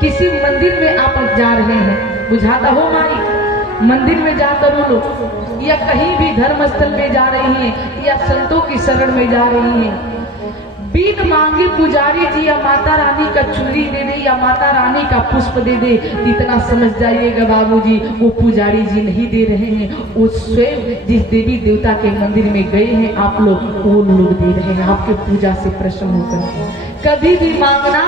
किसी मंदिर में आप जा रहे हैं, बुझाता हो माई, मंदिर में जाकर बोलो, या कहीं भी धर्म स्थल में जा रही हैं या संतों की शरण में जा रही हैं, बिन मांगे पुजारी जी या माता रानी का चुनरी दे दे या माता रानी का पुष्प दे दे, इतना समझ जाइएगा बाबूजी वो पुजारी जी नहीं दे रहे हैं, वो स्वयं जिस देवी देवता के मंदिर में गए हैं आप लोग, वो लोग दे रहे हैं आपके पूजा से प्रसन्न होकर। कभी भी मांगना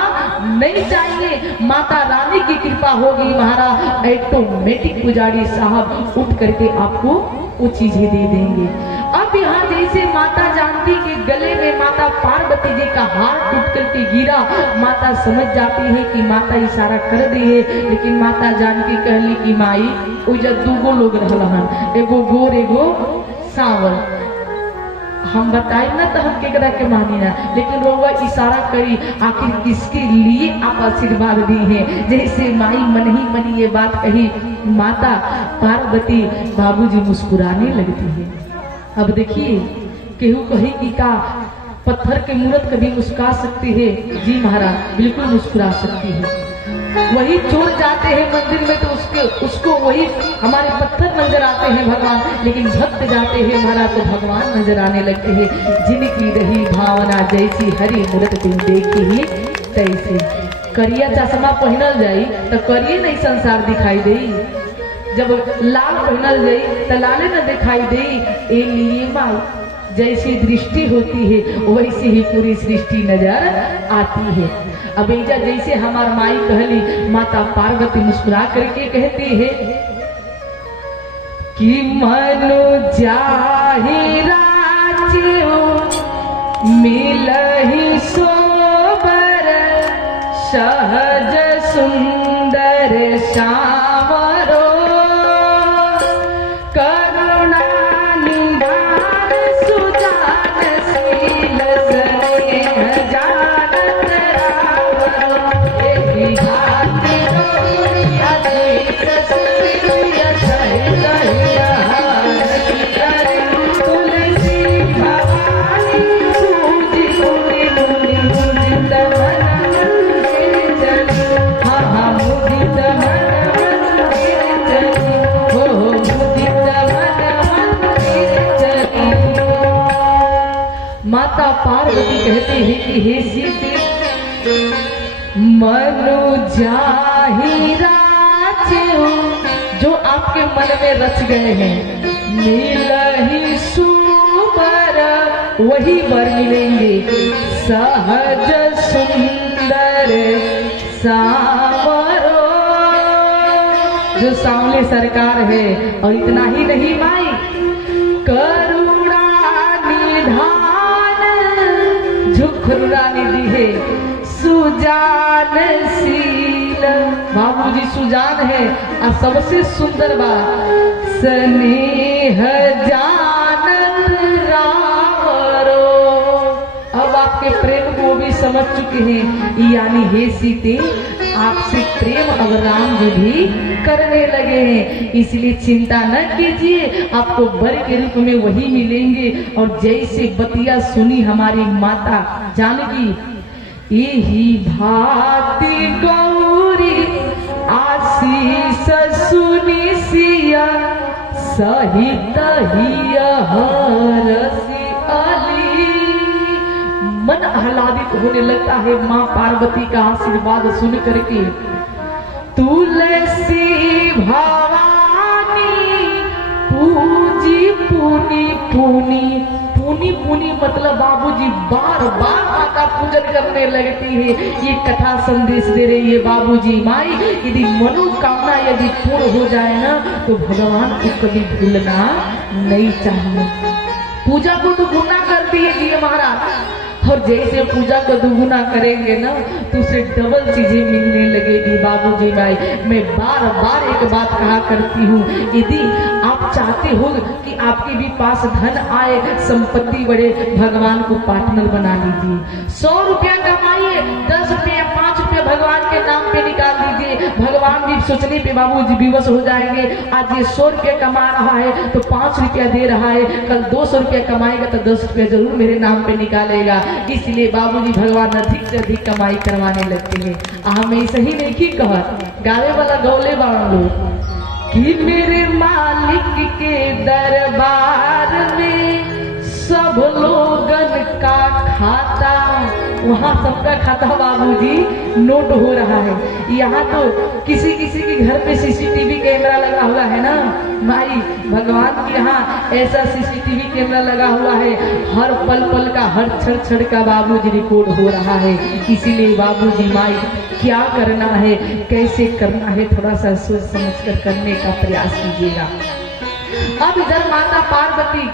नहीं चाहिए, माता रानी की कृपा होगी, महाराज ऑटोमेटिक पुजारी साहब उठ करके आपको वो चीजें दे देंगे। अब यहाँ जैसे माता जानकी के गले में माता पार्वती जी का हार टूट करके गिरा, माता समझ जाती है कि माता इशारा कर दी है, लेकिन माता जानकी कहली कि माई वो जब दूगो लोग रहलन, एगो गोर एगो सावर, हम बताए ना तो हम केकरा के मानी ना, लेकिन वो इशारा करी, आखिर किसके लिए आप आशीर्वाद दी है। जैसे माई मन ही मन ये बात कही, माता पार्वती बाबूजी मुस्कुराने लगती है। अब देखिए केहू कहे कि का पत्थर के मूर्त कभी मुस्कुरा सकती है? जी महाराज बिल्कुल मुस्कुरा सकती है। वही चोर जाते हैं मंदिर में तो उसको वही हमारे पत्थर नजर आते हैं भगवान, लेकिन भक्त जाते हैं महाराज तो भगवान नजर आने लगते हैं। जिनकी रही भावना जैसी हरि मूर्त तुम देखी ही तैसी। करिया चश्मा पहनल जाई तो करिए नहीं संसार दिखाई दे, जब लाल पहनल जाई तो लाले न दिखाई दे। ए लिए माई जैसी दृष्टि होती है वैसी ही पूरी सृष्टि नजर आती है। अब ऐजा जैसे हमार माई कहली, माता पार्वती मुस्कुरा करके कहती है कि मनु जाहि राज्यो मिलहि सोबर, सहज सुंदर सावरो, करुणा निधान सुजान शील स्नेह जानत रावरो, एहि भांति लोरिया देख सुनिया सहित तुलसी भवानी सूझि मुनि मुनि मुदित मन मंदिर चली, हाँ मुदित मन मंदिर चली, हो मुदित मन मंदिर चली। माता पार्वती कहती है कि हे सीते, मनु जाहि राज्यो, जो आपके मन में रच गए हैं, मिलहि सुबर, वही वर मिलेंगे, सहज सुंदर सावरो, जो सांवले सरकार है। और इतना ही नहीं माई, करुणा निधान झुखरुरा निधि है, सुजान शील, बाबूजी सुजान है और सबसे सुंदर बात स्नेह जानत रावरो। अब आपके प्रेम को भी समझ चुके हैं, यानी हे सीते आपसे प्रेम अब राम जी भी करने लगे हैं। इसलिए चिंता न कीजिए, आपको वर के रूप में वही मिलेंगे। और जैसे बतिया सुनी हमारी माता जानकी, यही भांति गौरी आशीष सुनी सिया सहित हरसी अली। मन आह्लादित होने लगता है माँ पार्वती का आशीर्वाद सुन करके। तुलसी भवानी पूजी पुनी पुनी पुनी पुनी मतलब बाबूजी बार बार माता पूजन करने लगती है। ये कथा संदेश दे रही है बाबूजी माई, यदि मनोकामना यदि पूर्ण हो जाए ना तो भगवान को कभी भूलना नहीं चाहिए। पूजा को तो गुना करती है जी महाराज, और जैसे पूजा को दुगुना करेंगे ना तो उसे डबल चीजें मिलने लगेगी बाबूजी भाई। मैं बार बार एक बात कहा करती हूँ, यदि आप चाहते हो कि आपके भी पास धन आए, संपत्ति बढ़े, भगवान को पार्टनर बना लीजिए। 100 रुपया कमाइए, 10 रुपया 5 रुपया भगवान के नाम पे निकाल दीजिए। भगवान भी सोचने पे बाबूजी विवश हो जाएंगे। आज ये 100 रुपया कमा रहा है तो 5 रुपया दे रहा है, कल 200 रुपया कमाएगा तो 10 रुपया जरूर मेरे नाम पे निकालेगा। इसलिए बाबूजी भगवान अधिक से अधिक कमाई करवाने लगते हैं। हमें सही नहीं की कहत, गावे वाला गौले बाण लोग कि मेरे मालिक के दरबार में सब लोगन का खाता, वहाँ सबका खाता बाबूजी नोट हो रहा है। यहाँ तो किसी किसी के घर पे सीसीटीवी कैमरा लगा हुआ है ना भाई, भगवान के यहाँ ऐसा सीसीटीवी कैमरा लगा हुआ है, हर पल पल का हर क्षण क्षण का बाबूजी रिकॉर्ड हो रहा है। इसीलिए बाबूजी माई क्या करना है, कैसे करना है, थोड़ा सा सोच समझ कर करने का प्रयास कीजिएगा। अब इधर माता पार्वती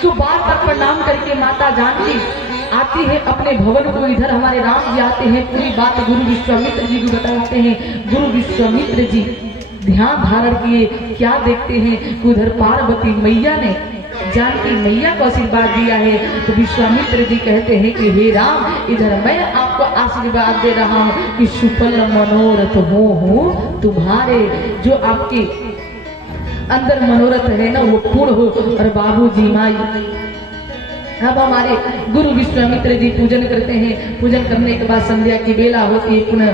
को बार बार प्रणाम करके माता जानकी आती है अपने भवन को। इधर हमारे राम जी आते हैं, पूरी बात गुरु विश्वामित्र जी को बताते हैं। गुरु विश्वामित्र जी ध्यान धारण किए, क्या देखते हैं, उधर पार्वती मैया ने जानकी मैया को आशीर्वाद दिया है। तो विश्वामित्र जी कहते हैं कि हे राम, इधर मैं आपको आशीर्वाद दे रहा हूँ कि सुफल मनोरथ हो तुम्हारे, जो आपके अंदर मनोरथ है ना वो पूर्ण हो। और बाबूजी माई अब हमारे गुरु विश्वामित्र जी पूजन करते हैं। पूजन करने के बाद संध्या की बेला होती है, पुनः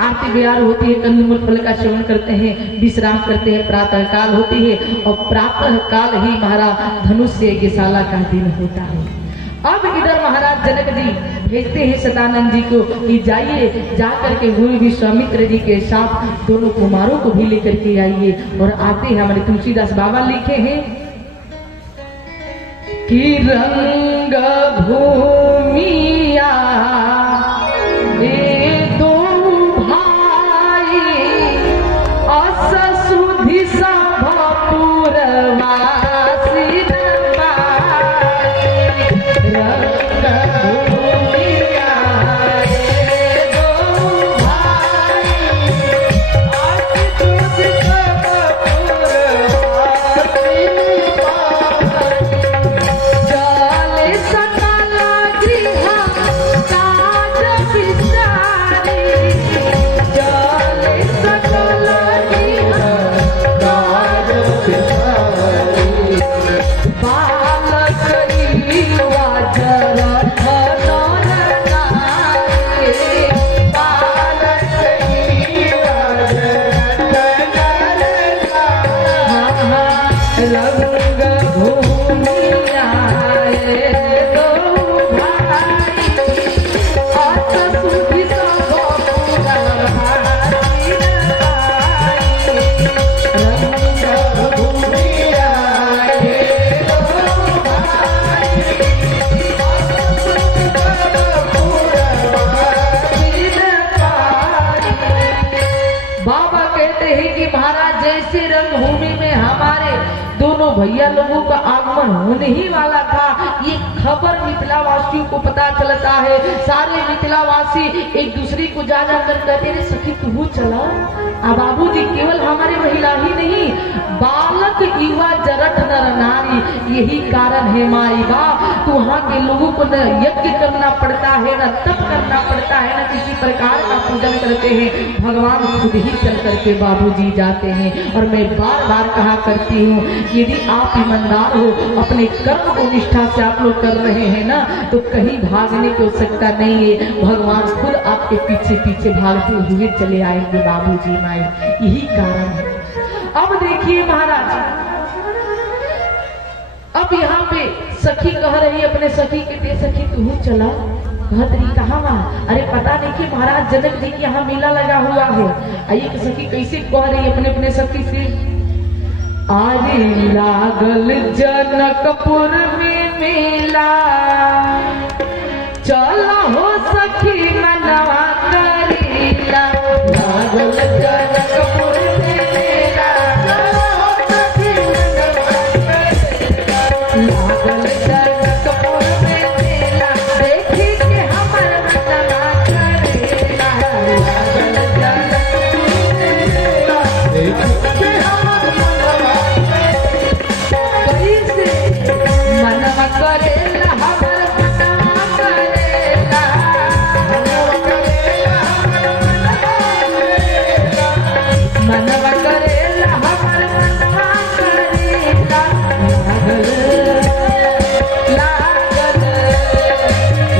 आरती बिहार होती है, कंदमूल फल का सेवन करते हैं, विश्राम करते हैं, प्रातः काल होती है। और प्रातः काल ही महाराज धनुष यज्ञशाला का दिन होता है। अब इधर महाराज जनक जी भेजते हैं सदानंद जी को कि जाइए, जाकर के गुरु विश्वामित्र जी के साथ दोनों कुमारों को भी लेकर के आइए। और आते हैं हमारे तुलसीदास बाबा लिखे हैं कि रंग भूमिया दो भाई असुधि सभा पुरवासी भैया लोगों का आगमन होने ही वाला था। ये खबर मिथिलावासियों को पता चलता है। सारे मिथिलावासी एक दूसरे को जा कर कहते रे सखी तू चला। अब बाबूजी केवल हमारे महिला ही नहीं, बालक युवा जरठ नर नारी, यही कारण है माई बाप। तो वहाँ के लोगों को न यज्ञ करना पड़ता है, न तप करना पड़ता है, न किसी प्रकार का पूजन करते हैं, भगवान खुद ही चल करके बाबूजी जाते हैं। और मैं बार बार कहा करती हूँ, यदि आप ईमानदार हो, अपने कर्म को निष्ठा से आप लोग कर रहे हैं ना, तो कहीं भागने की आवश्यकता नहीं है, भगवान खुद आपके पीछे पीछे भागते हुए चले आएंगे बाबूजी माई। यही कारण है। अब देखिए महाराज, अब यहाँ पे सखी कह रही अपने सखी के ते सखी तू चला, कहतरी कहाँ वहाँ? अरे पता नहीं कि महाराज जनक जी के यहाँ मेला लगा हुआ है। आइए कि सखी कैसे कह रही अपने अपने सखी से, आरे लागल जनकपुर में मेला, चला हो सखी मनवा करेला। लागल जनकपुर में मेला, चला हो सखी मनवा करेला। लागल जनकपुर में मेला, देखी के हमर मनवा करेला। लागल जनकपुर में मेला, देखी के हमर मनवा करेला। कैसे मनवा करेला, हमर मनवा करेला। मनवा करेला, हमर मनवा करेला, हमर मनवा करेला। लागल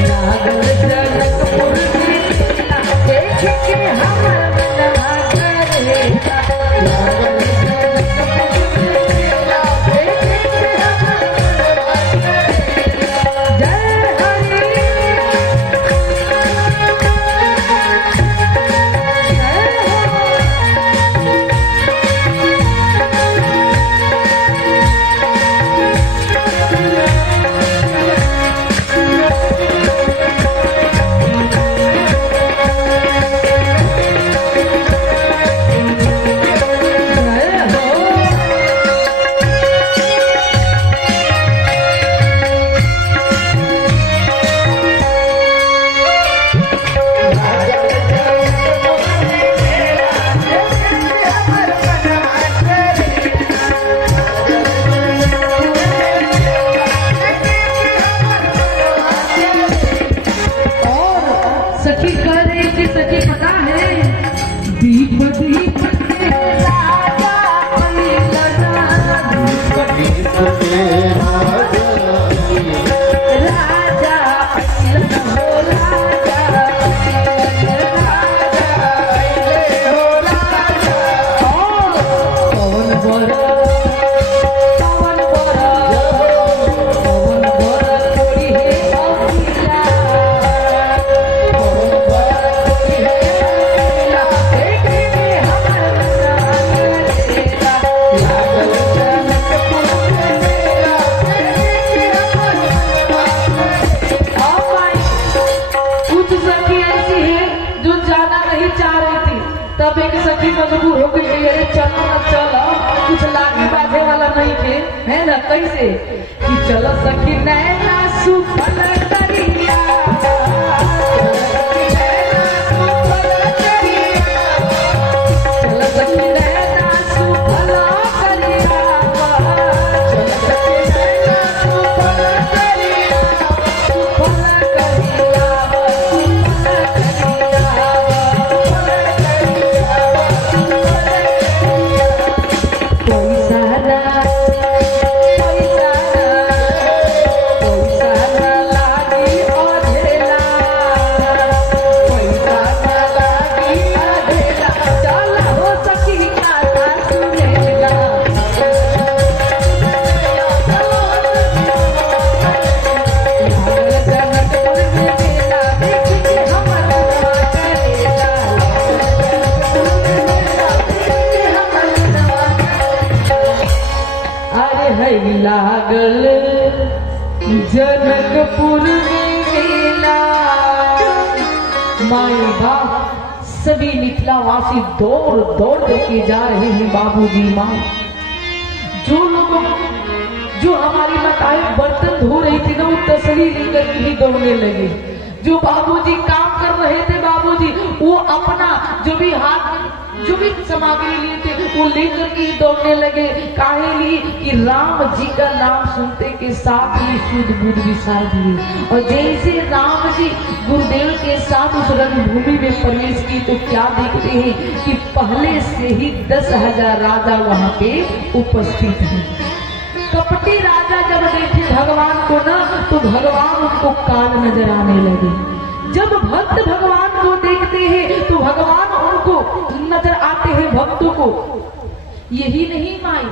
लागल जनकपुर में मेला, देख के हमर मनवा करेला। लागल जनकपुर में मेला, देख के हमर मनवा करेला। जय हरि सखी कह रही कि सखी पता है, दीप दीप के राजा अनिलना, दीप दीप के राजा अनिलना, राजा अनिलना हो राजा अनिलना, राजा अनिलना हो राजा। पवन बरा पवन बरा पवन बरा थोड़ी है अखिला, तब एक सखी मजबूर हो गई, अरे चलो ना चलो, कुछ लागी बाजे वाला नहीं थे, है ना? कैसे कि चलो सखी नैना सुफल करिया, चलो सखी नैना सुफल करिया, चलो सखी नैना सुफल करिया, सुफल करिया, सुफल करिया। लागल जनकपुर में मेला, माई बाप सभी मिथिलावासी दौड़ दौड़ करके जा रहे हैं बाबूजी माँ। जो लोग जो हमारी माताएं बर्तन धो रही थी ना, वो तसली लेकर ही दौड़ने लगे। जो बाबूजी काम कर रहे थे बाबूजी, वो अपना जो भी हाथ जो भी सामग्री लिए थे वो लेकर के दौड़ने लगे। काहे लिए कि राम जी का नाम सुनते के साथ ही शुद्ध बुद्ध विसार दिए। और जैसे राम जी गुरुदेव के साथ महाराज उस रणभूमि में प्रवेश की तो क्या देखते हैं कि पहले से ही 10,000 राजा वहां पे उपस्थित हैं। कपटी राजा जब देखे भगवान को ना तो भगवान उनको काल नजर आने लगे। जब भक्त भगवान को देखते हैं तो भगवान उनको नजर आते हैं भक्तों को। यही नहीं माई,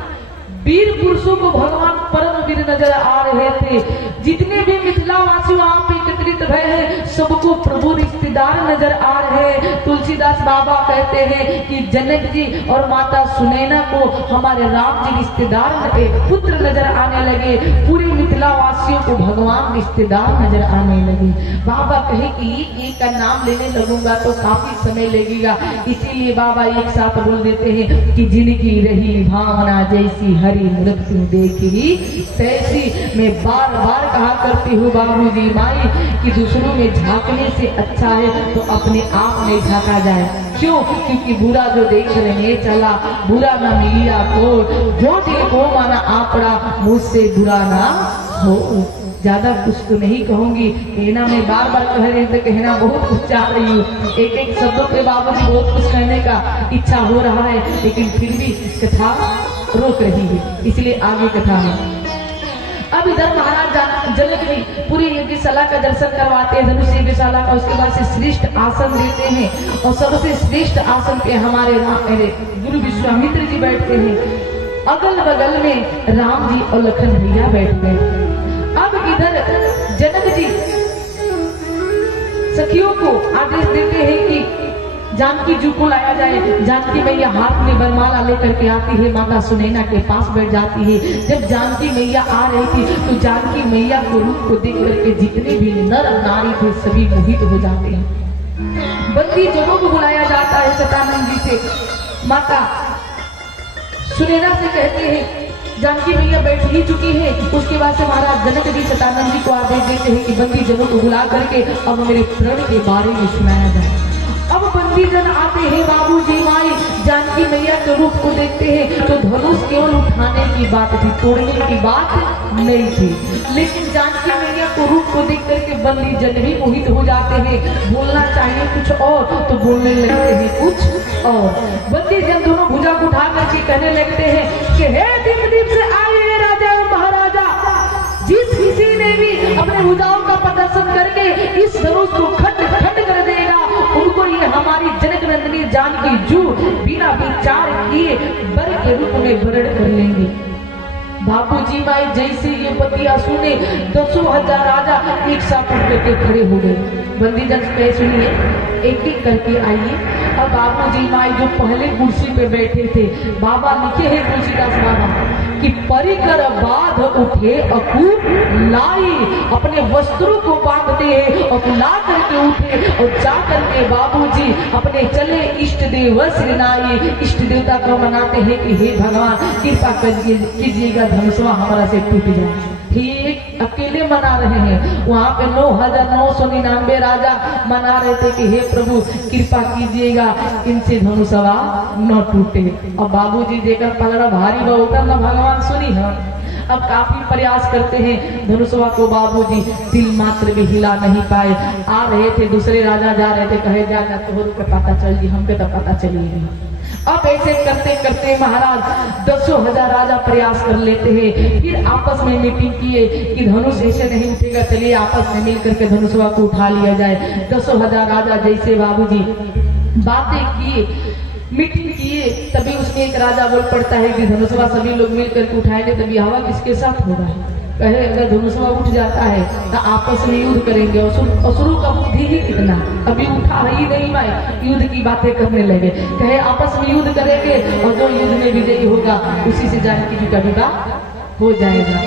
वीर पुरुषों को भगवान परम वीर नजर आ रहे थे। जितने भी मिथिलावासी वहां पे एकत्रित भय हैं सबको प्रभु रिश्तेदार नजर आ रहे हैं। तुलसीदास बाबा कहते हैं कि जनक जी और माता सुनैना को हमारे राम जी रिश्तेदार पुत्र नजर आने लगे। पूरे मिथिलावासियों को भगवान रिश्तेदार नजर आने लगे। बाबा कहे कि एक का नाम लेने लगूंगा तो काफी समय लगेगा, इसीलिए बाबा एक साथ बोल देते हैं कि जिनकी रही भावना जैसी हरि मृत्यु देखी तैसी। मैं बार बार कहा करती हूँ बाबूजी माई कि दूसरों में झांकने से अच्छा है तो अपने आप में झांका जाए। क्यों? क्योंकि बुरा जो देख रहे चला बुरा न मिलिया को, जो दिल को माना आपड़ा मुझसे बुरा ना हो। ज्यादा कुछ तो नहीं कहूंगी, कहना मैं बार बार कह रही तो कहना बहुत कुछ चाह रही हूँ। एक एक शब्दों पे बाबूजी बहुत कुछ कहने का इच्छा हो रहा है, लेकिन फिर भी कथा रोक रही है, इसलिए आगे कथा में। अब इधर महाराज जनक जी पूरी यज्ञशाला का दर्शन करवाते हैं, धनुष यज्ञशाला का। उसके बाद से श्रेष्ठ आसन देते हैं और सबसे श्रेष्ठ आसन पे हमारे गुरु विश्वामित्र जी बैठते हैं। अगल बगल में राम जी और लखन भैया बैठते हैं। अब इधर जनक जी सखियों को आदेश देते हैं कि जानकी जी को लाया जाए। जानकी मैया हाथ में वरमाला लेकर के आती है, माता सुनैना के पास बैठ जाती है। जब जानकी मैया आ रही थी तो जानकी मैया को रूप को देख करके जितने भी नर नारी थे सभी मोहित हो जाते हैं। बंदी जनों को बुलाया जाता है सतानंद जी से। माता सुनैना से कहते हैं जानकी मैया बैठ ही चुकी है। उसके बाद से महाराज जनक जी सतानंद जी को आदेश देते हैं कि बंदी जनों को बुला करके अब मेरे प्रण के बारे में सुनाया जाए। अब बंदी जन आते हैं बाबूजी माई, जानकी मैया के रूप को देखते हैं तो धनुष केवल उठाने की बात थी, तोड़ने की बात नहीं थी। लेकिन जानकी मैया को रूप को देख करके बंदी जन भी मोहित हो जाते हैं। बोलना चाहिए कुछ और तो बोलने लगते हैं कुछ और। बंदी जन दोनों भुजा को उठा करके कहने लगते हैं कि हे दीप से आए राजा और महाराजा, जिस किसी ने भी अपने भुजाओं का प्रदर्शन करके इस धनुष को खंड खंड कर देगा उनको ये हमारी जनक नंदिनी जानकी जू बिना विचार किए वर के रूप में वरण कर लेंगे। बाबूजी माई जैसे ये बतिया सुने 10,000 राजा एक साथ उठ करके खड़े हो गए। बंदी जन कहे सुनिए एक एक करके आइए। और बाबूजी माई जो पहले कुर्सी पे बैठे थे, बाबा लिखे हैं तुलसीदास बाबा कि परिकर बाध उठे अकूप लाई, अपने वस्त्रों को बांधते हैं और ला करके उठे और जा करके बाबूजी अपने चले इष्ट देव श्रीनाई, इष्ट देवता को मनाते हैं कि हे भगवान कृपा कीजिएगा धनुषवा हमारा से टूट जाए। ठीक अकेले मना रहे हैं, वहां पे 9,999 राजा मना रहे थे कि हे प्रभु कृपा कीजिएगा इनसे धनुषवा न टूटे। और बाबूजी देखकर पलड़ा भारी होकर न भगवान सुनी है। अब काफी प्रयास करते हैं, धनुषवा को बाबूजी तिल मात्र भी हिला नहीं पाए। आ रहे थे दूसरे राजा जा रहे थे, कहे जाना तो पता चल गई, हमको तो पता चली गई। अब ऐसे करते करते महाराज 10,000 राजा प्रयास कर लेते हैं। फिर आपस में मीटिंग किए कि धनुष ऐसे नहीं उठेगा, चलिए आपस में मिल करके धनुषवा को उठा लिया जाए। 10,000 राजा जैसे बाबूजी बातें किए, मीटिंग किए, तभी उसमें एक राजा बोल पड़ता है कि धनुषवा सभी लोग मिल करके उठाएंगे तभी हवा किसके साथ होगा। कहे अगर धनुषवा उठ जाता है तो आपस में युद्ध करेंगे। असुरों का बुद्धि ही कितना, अभी उठा ही नहीं भाई, युद्ध की बातें करने लगे। कहे आपस में युद्ध करेंगे और जो युद्ध में विजयी होगा उसी से जानकी जी का विवाह हो जाएगा।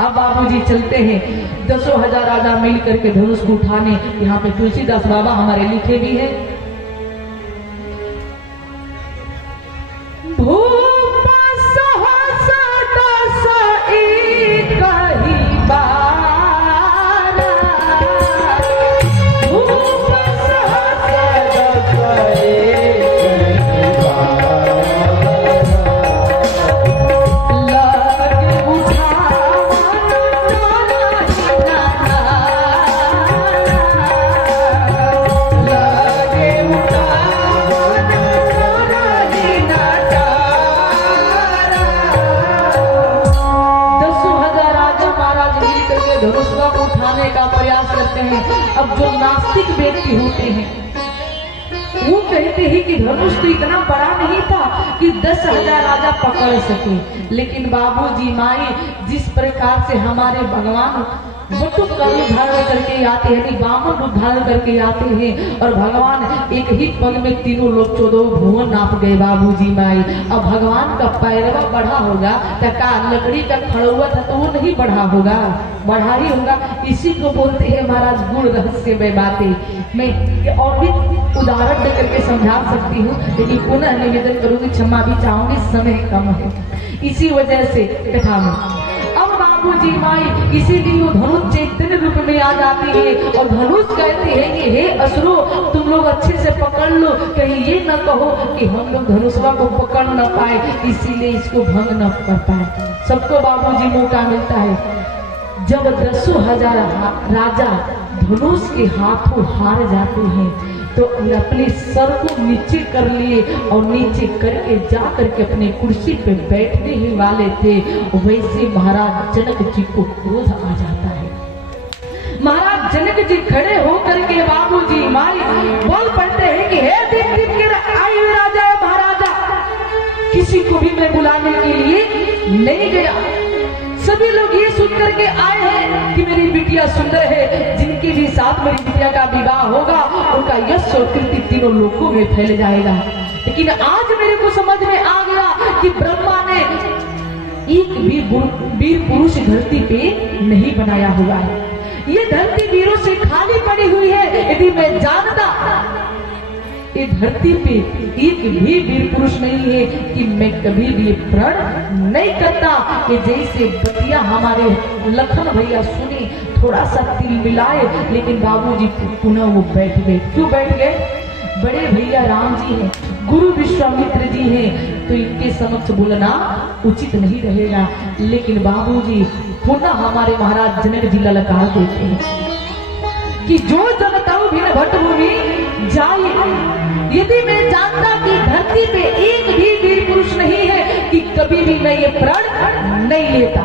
अब बाबूजी चलते हैं 10,000 राजा मिल करके धनुष को उठाने। यहाँ पे तुलसीदास बाबा हमारे लिखे भी है। La व्यक्ति होते हैं वो कहते हैं कि धनुष तो इतना बड़ा नहीं था कि 10,000 राजा पकड़ सके, लेकिन बाबूजी माई जिस प्रकार से हमारे भगवान वटुक का रूप धारण करके आते हैं, बामन रूप धारण करके आते हैं और भगवान एक ही पग में तीनों लोग 14 भुवन नाप गए बाबूजी माई। अब भगवान का पैरवा बढ़ा होगा तो का लकड़ी का खड़ुआ था तो वो नहीं बढ़ा होगा, बढ़ा ही होगा। इसी को बोलते हैं महाराज गुण रहस्य में बातें। मैं और भी उदाहरण देकर के समझा सकती हूँ, लेकिन पुनः निवेदन करूंगी, क्षमा भी चाहूंगी, समय कम है इसी वजह से कथा में। अब बाबूजी माई इसीलिए वो धनुष चैतन्य रूप में आ जाती है और धनुष कहते हैं कि हे असुरो तुम लोग अच्छे से पकड़ लो, कहीं ये न कहो कि हम लोग धनुषवा को पकड़ न पाए, इसीलिए इसको भंग न कर पाए। सबको बाबूजी मौका मिलता है। जब 10,000 राजा धनुष के हाथों हार जाते हैं तो अपने सर को नीचे कर लिए और नीचे करके जा करके अपने कुर्सी पे बैठने ही वाले थे, वैसे महाराज जनक जी को क्रोध आ जाता है। महाराज जनक जी खड़े होकर के बाबूजी माई बोल पड़ते हैं कि हे दीप दीप के आयु राजा महाराजा, किसी को भी मैं बुलाने के लिए नहीं गया। सभी लोग ये सुन करके आए हैं कि मेरी बिटिया सुंदर है, जिनके भी साथ मेरी बिटिया का विवाह होगा उनका यश और कीर्ति तीनों लोगों में फैल जाएगा। लेकिन आज मेरे को समझ में आ गया कि ब्रह्मा ने एक भी वीर पुरुष धरती पे नहीं बनाया हुआ है, ये धरती वीरों से खाली पड़ी हुई है। यदि मैं जानता ये धरती पे एक भी वीर पुरुष नहीं है कि मैं कभी भी प्रण नहीं करता। ये जैसे बतिया हमारे लखन भैया सुने, थोड़ा सा तिल मिलाए, लेकिन बाबूजी पुनः वो बैठ गए। क्यों बैठ गए? बड़े भैया राम जी हैं, गुरु विश्वामित्र जी हैं, तो इनके समक्ष बोलना उचित नहीं रहेगा। लेकिन बाबूजी पुनः हमारे महाराज जनक जी ललकार देते हैं कि जो जनताओ भिन्न भट्टभूमि जाए। यदि मैं जानता कि धरती पे एक भी वीर पुरुष नहीं है कि कभी भी मैं ये प्रण नहीं लेता।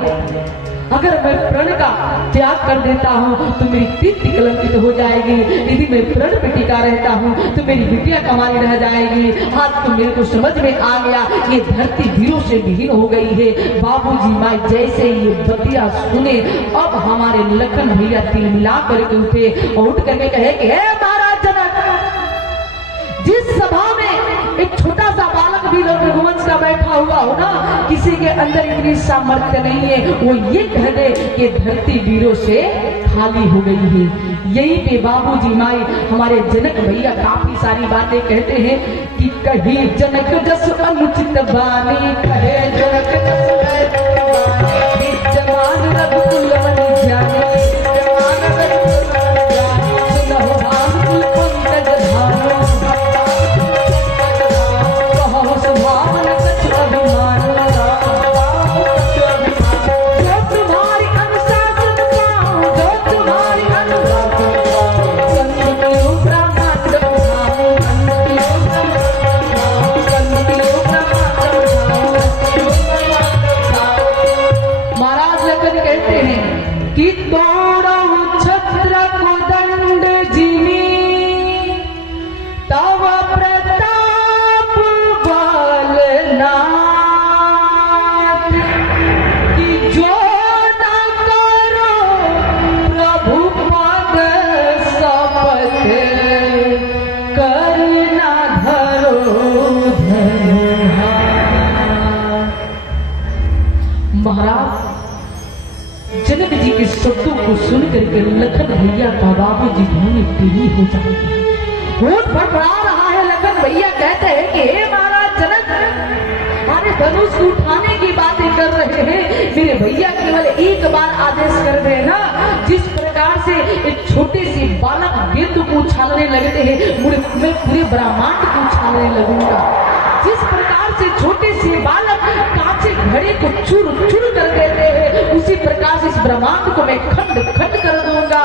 अगर मैं प्रण का त्याग कर देता हूँ तो मेरी कीर्ति कलंकित हो जाएगी। यदि मैं प्रण पे टिका रहता हूँ तो मेरी बिटिया कमाई रह जाएगी। आज तो मेरे को समझ में आ गया ये धरती वीरों से विहीन हो गई है। बाबूजी माई जैसे ये बतिया सुने, अब हमारे लखन भैया तिल मिला करके उठे और उठ करके कहे कि हे महाराज जनक, जिस सभा में एक छोटा सा बालक भी रघुवंश का बैठा हुआ हो ना, किसी के अंदर इतनी सामर्थ्य नहीं है वो ये कह दे कि धरती वीरों से खाली हो गई है। यही पे बाबूजी माई हमारे जनक भैया काफी सारी बातें कहते हैं कि कहीं जनक जस अनुचित बानी, कहे जनक जस जवान रघुकुल बनी जाने, जवान रघुकुल सुनहो भानुकुल पंकज धानो, कहो सुभावन कछु अभिमान, जो तुम्हारी अनुशासन पाऊं, जो तुम्हारी अनुशासन पाऊं, संततियों ब्रह्मांड उठाऊं, संततियों ब्रह्मांड उठाऊं। महाराज लखन कहते हैं कि तोड़ो छत्र को दंड जिमी, तव प्रताप बल नाथ, कि जो न करो प्रभु पद शपथ, करना धरो धनुहा। महाराज जनक जी के शब्दों को सुन करके लखन भैया का बाबूजी भूमि पीली हो जाएगी। होठ फड़फड़ा रहा है। लखन भैया कहते हैं कि हे महाराज जनक, अरे धनुष उठाने की बातें कर रहे हैं, मेरे भैया केवल एक बार आदेश कर देना। जिस प्रकार से एक छोटे से बालक गेंद को उछालने लगते हैं, मैं पूरे ब्रह्मांड को उछालने लगूंगा। जिस प्रकार से छोटे से बालक कांचे घड़े को चूर चूर कर देते हैं, उसी प्रकार से इस ब्रह्मांड को मैं खंड खंड कर दूंगा।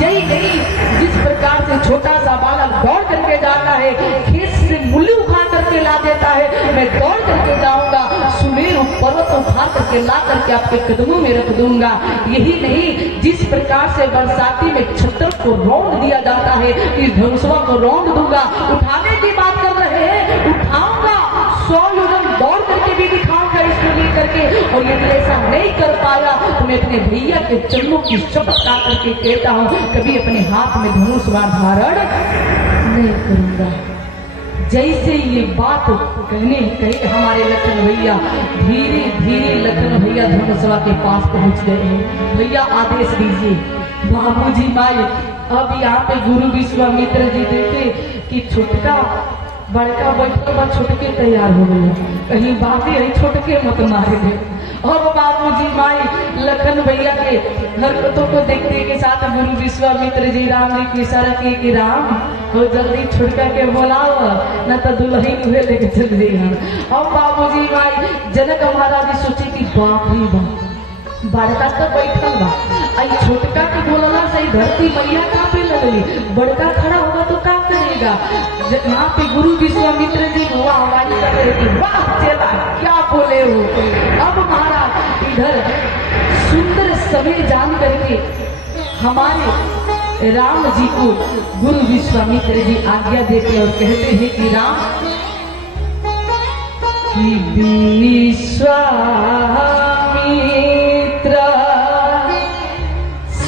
यही नहीं, जिस प्रकार से छोटा सा बालक दौड़ करके जाता है, खेत से मूली उखा करके ला देता है, मैं दौड़ करके जाऊंगा, सुमेरु पर्वत उठा करके ला करके आपके कदमों में रख दूंगा। यही नहीं, जिस प्रकार से बरसाती में छत्र को रौंद दिया जाता है, इस धनुषवा को रौंद दूंगा। उठाने की बात कर रहे हैं, उठाऊंगा, 100 योजन दौड़ करके भी दिखाऊंगा इसको लेकर के। और यदि ऐसा नहीं कर पाया तो मैं अपने भैया के चरणों की शपथ खा करके कहता हूँ, कभी अपने हाथ में धनुष धारण नहीं करूंगा। जैसे ये बात कहे हमारे लखन भैया, धीरे धीरे लखन भैया धनुषवा के पास पहुंच गए हैं। भैया आदेश दीजिए। बाबूजी माई, अब यहाँ पे गुरु विश्वामित्र जी देखे कि छुटका बड़का बैठल बा, छोटके तैयार हो गए, कहीं बाकी है छोटके मत मारे दे। और बाबूजी माई लखन भैया के हरकतों को देखते के साथ गुरु विश्वामित्र जी राम जी की इशारा किए कि राम हो जल्दी छुटका के बोलाओ, न तो दुल्हन हुए लेके चल जाएगा। और बाबूजी माई जनक महाराज सोचे कि बाप रे बाप, बड़का तो बैठल बा, आई छोटका के बोलला से धरती मैया का पे लगली, बड़का खड़ा होगा तो क्या करेगा। यहाँ पे गुरु विश्वामित्र जी वाह कर रहे थे, वाह चेला क्या बोले हो। अब महाराज इधर सुंदर समय जान करके हमारे राम जी को गुरु विश्वामित्र जी आज्ञा देते और कहते हैं कि राम कि विश्वामित्र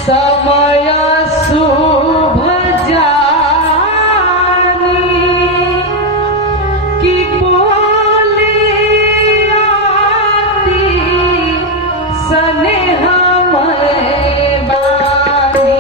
समय शुभ जानी कि बोले आती स्नेह में बानी।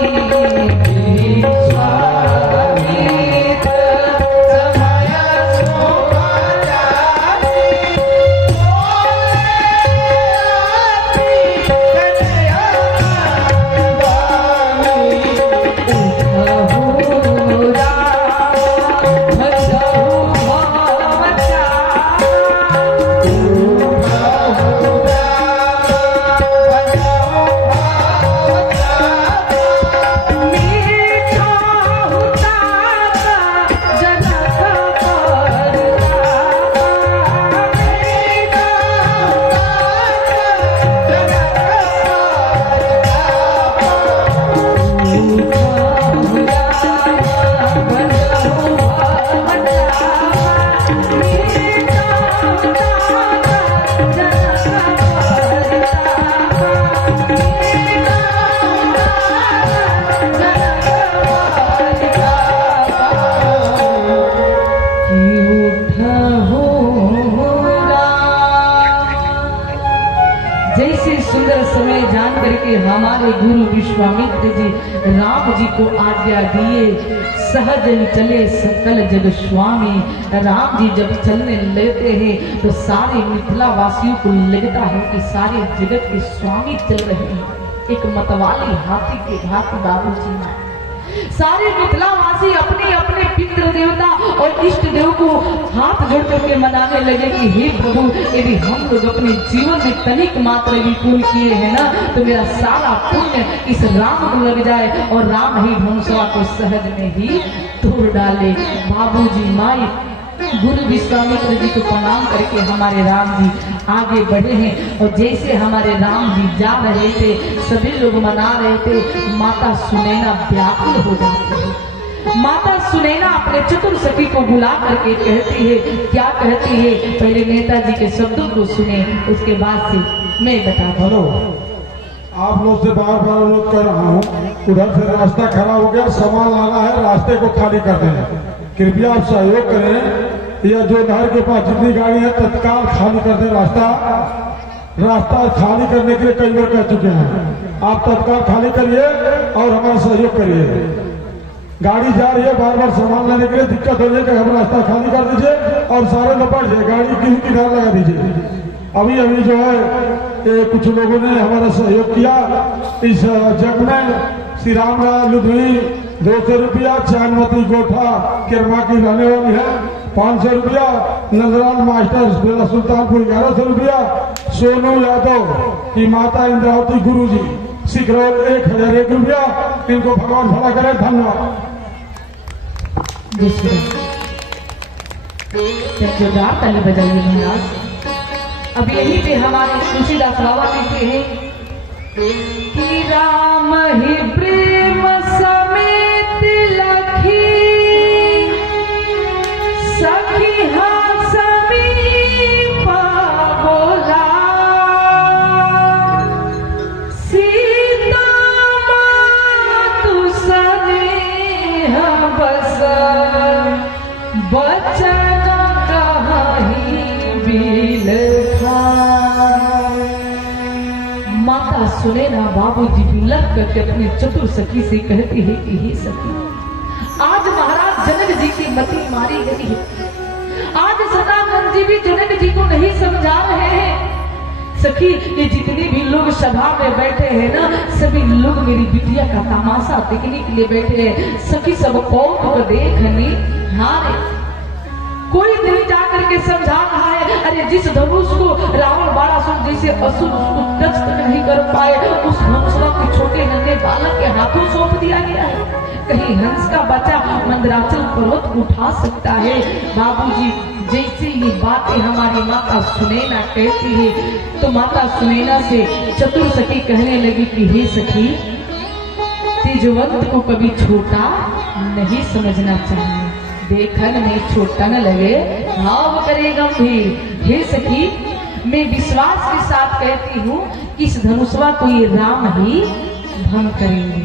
हमारे गुरु विश्वामित्र जी राम जी को आज्ञा दिए, सहज चले सकल जग स्वामी। राम जी जब चलने लगते हैं तो सारे मिथिला वासियों को लगता है कि सारे जगत के स्वामी चल रहे हैं। एक मतवाली हाथी के भांति बाबूजी माँ, सारे मिथिलावासी अपने अपने पितृ देवता और इष्ट देव को हाथ जोड़ करके मनाने लगे कि हे प्रभु, यदि हम लोग अपने जीवन में तनिक मात्र भी पुण्य किए हैं ना, तो मेरा सारा पुण्य इस राम को लग जाए और राम ही धनुषवा को सहज में ही तोड़ डाले। बाबूजी माई गुरु विश्वामित्र जी को प्रणाम करके हमारे राम जी आगे बढ़े हैं। और जैसे हमारे राम जी जा रहे थे, सभी लोग मना रहे थे, माता सुनैना व्याकुल हो जाती है। माता सुनैना अपने चतुर सखी को बुला करके कहती है, क्या कहती है, पहले नेताजी के शब्दों को सुने, उसके बाद से मैं बता हेलो, आप लोग से बार बार अनुरोध कर रहा हूँ, उधर से रास्ता खड़ा हो गया, सामान लाना है, रास्ते को खाली कर दें। कृपया आप सहयोग करें, या जो नहर के पास जितनी गाड़ी है तत्काल खाली कर दें। रास्ता खाली करने के लिए कई बार कह चुके हैं, आप तत्काल खाली करिए और हमारा सहयोग करिए। गाड़ी जा रही है, बार बार सामान लाने के लिए दिक्कत हो जाएगी, हम रास्ता खाली कर दीजिए और सारे लपट जाए, गाड़ी किसी किनारे लगा दीजिए। अभी अभी जो है कुछ लोगों ने हमारा सहयोग किया इस जग में। श्री राम लुधवी 200 रुपया, चांदमती गोठा किरमा की रहने वाली है 500 रुपया, नंदलाल मास्टर बेला सुल्तानपुर 1100 रुपया, सोनू यादव की माता इंद्रावती गुरु जी सिकरौल 1001 रुपया। इनको भगवान भला करे, धन्यवाद। जोरदार ताली बजाइए महाराज। अब यही पे हमारे तुलसीदास बाबा लिखते हैं कि राम ही प्रेम समेत लखी सखी हाँ समीप बोला सीता मातु स्नेह बस बचन कहीं बिल माता सुने ना बाबूजी बिलख करके अपने चतुर सखी से कहती है कि हे सखी, आज महाराज जनक जी की मति मारी गई है। आज सदानंद जी भी जनक जी को नहीं समझा रहे हैं। सखी, ये जितने भी लोग सभा में बैठे हैं ना, सभी लोग मेरी बिटिया का तमाशा देखने के लिए बैठे हैं। सखी सब कौन को देखने हारे, कोई नहीं जाकर के समझा रहा है। अरे जिस धनुष को रावण बाणासुर जैसे असुर उसको टच तक नहीं कर पाए, उस धनुषवा को छोटे नन्हे बालक के हाथों सौंप दिया गया है। कहीं हंस का बच्चा मंदराचल पर्वत उठा सकता है। बाबूजी, जैसे ये बातें हमारी माता सुनैना कहती है तो माता सुनैना से चतुर सखी कहने लगी कि हे सखी, तेजवंत को कभी छोटा नहीं समझना चाहिए, देखन में छोटा न लगे भाव करे गंभीर। हे सखी, मैं विश्वास के साथ कहती हूँ कि इस धनुषवा को ये राम ही भंग करेंगे।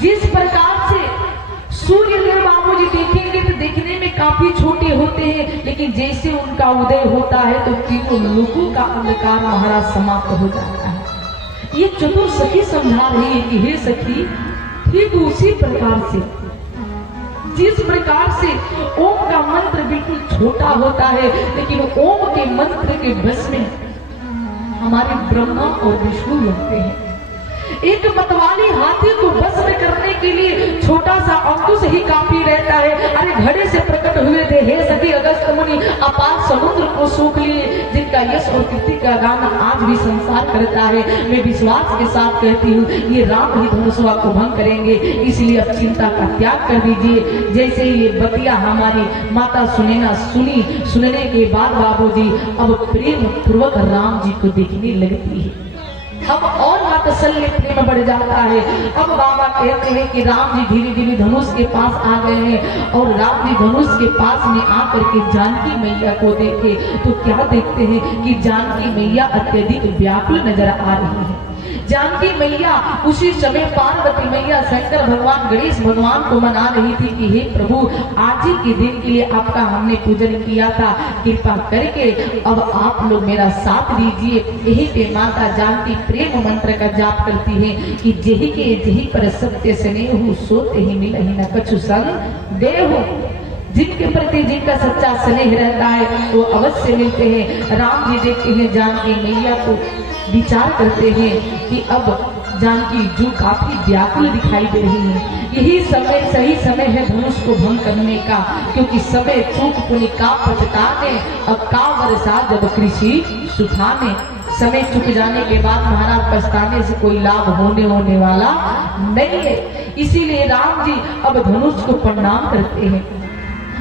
जिस प्रकार से सूर्यदेव बाबूजी देखेंगे तो देखने में काफी छोटे होते हैं, लेकिन जैसे उनका उदय होता है तो तीनों लोगों का अंधकार महाराज समाप्त हो जाता है। ये चतुर सखी समझा रही है कि हे सखी, ठीक उसी प्रकार से जिस प्रकार से ओम का मंत्र बिल्कुल छोटा होता है, लेकिन ओम के मंत्र के बस में हमारे ब्रह्मा और विष्णु लगते हैं। एक मतवाली हाथी को बस में करने के लिए छोटा सा अंकुश ही काफी रहता है। अरे घड़े से प्रकट हुए थे हे सखी अगस्त मुनि, अपार समुद्र को सूख लिए, जिनका यश और कीर्ति का गान आज भी संसार करता है। मैं विश्वास के साथ कहती हूँ ये राम ही धनुषवा को भंग करेंगे, इसलिए अब चिंता का त्याग कर दीजिए। जैसे ये बतिया हमारी माता सुनैना सुनी, सुनने के बाद बाबूजी अब प्रेम पूर्वक राम जी को देखने लगती है। अब और वात्सल्य प्रेम बढ़ जाता है। अब बाबा कहते हैं कि राम जी धीरे धीरे धनुष के पास आ गए हैं और राम जी धनुष के पास में आकर के जानकी मैया को देखे तो क्या देखते हैं कि जानकी मैया अत्यधिक व्याकुल नजर आ रही है। जानकी मैया उसी समय पार्वती मैया शंकर भगवान गणेश भगवान को मना रही थी कि हे प्रभु, आज ही के दिन के लिए आपका हमने पूजन किया था, कृपा करके अब आप लोग मेरा साथ दीजिए। यही पे माता जानकी प्रेम मंत्र का जाप करती है कि जेहि के जेहि पर सत्य स्नेह सोते ही मिलहि न कछु संग देहु। जिनके प्रति जिनका सच्चा स्नेह रहता है वो अवश्य मिलते हैं। राम जी देखते हैं जानकी मैया को, विचार करते हैं कि अब जानकी जो काफी व्याकुल दिखाई दे रही है, यही समय सही समय है धनुष को भंग करने का, क्योंकि समय चूक पुनि का पछताने, अब का वर्षा जब कृषि सुखाने। समय चुक जाने के बाद महाराज पछताने से कोई लाभ होने वाला नहीं है। इसीलिए राम जी अब धनुष को प्रणाम करते हैं,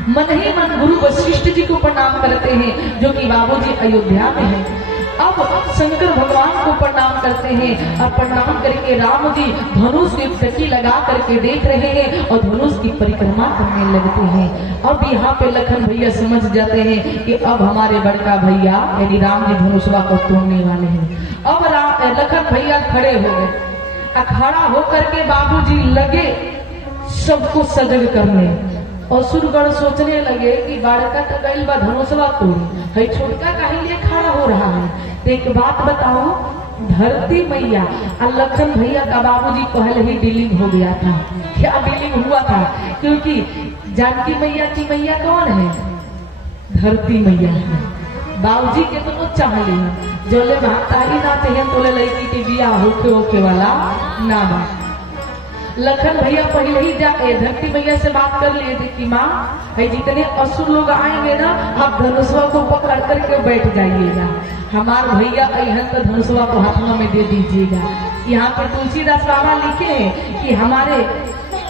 मन ही मन गुरु वशिष्ठ जी को प्रणाम करते हैं जो कि बाबूजी अयोध्या में है। अब शंकर भगवान को प्रणाम करते हैं और प्रणाम करके राम जी धनुष की टकी लगा करके देख रहे हैं और धनुष की परिक्रमा करने लगते हैं। अब यहाँ पे लखन भैया समझ जाते हैं कि अब हमारे बड़का भैया यानी राम जी धनुषवा को तोड़ने वाले हैं। अब लखन भैया खड़े हो गए, खड़ा होकर के बाबूजी लगे सबको सजग करने और सुरगढ़ सोचने लगे कि बड़का तो गई बा धनुषवा तोड़ी है, छोटका कहीं लिए खड़ा हो रहा है। तो एक बात बताओ, धरती मैया और लखन भैया का बाबूजी पहले ही डीलिंग हो गया था। क्या डीलिंग हुआ था? क्योंकि जानकी मैया की मैया कौन है? धरती मैया है। बाबूजी के तो चाह लिया जोले भातारी ना चाहिए तोले लड़की के बिया होके वाला ना बात। लखन भैया पहले ही जाके धरती मैया से बात कर लिए थे कि माँ है जितने असुर लोग आएंगे ना, आप धनुषवा को पकड़ करके बैठ जाइएगा, हमारे भैया अहन तो धनुषवा को हाथों में दे दीजिएगा। यहाँ पर तुलसीदास बाबा लिखे हैं कि हमारे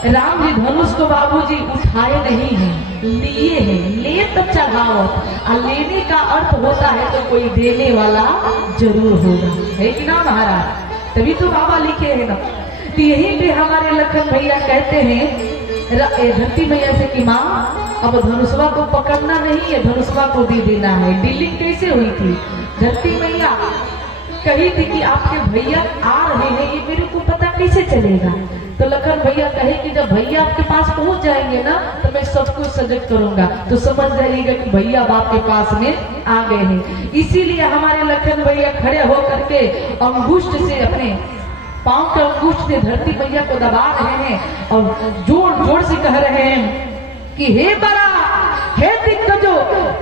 राम जी धनुष को बाबूजी उठाए नहीं हैं, लिए हैं। ले तब चढ़ावत, और लेने का अर्थ होता है तो कोई देने वाला जरूर होगा, है कि ना महाराज? तभी तो बाबा लिखे हैं ना। तो यहीं पे हमारे लखन भैया कहते हैं धरती मैया से कि माँ अब धनुषवा को पकड़ना नहीं है, धनुषवा को दे देना है। डीलिंग कैसे हुई थी? धरती मैया कही थी कि आपके भैया आ रहे हैं, ये मेरे को पता कैसे चलेगा? तो लखन भैया कहे कि जब भैया आपके पास पहुंच जाएंगे ना तो मैं सबको सजग करूंगा, तो समझ जाइएगा कि भैया अब आपके पास में आ गए हैं। इसीलिए हमारे लखन भैया खड़े होकर के अंगुष्ठ से, अपने पांव के अंगुष्ठ से धरती मैया को दबा रहे हैं और जोर जोर से कह रहे हैं कि हे बरा, हे दिग्गजो,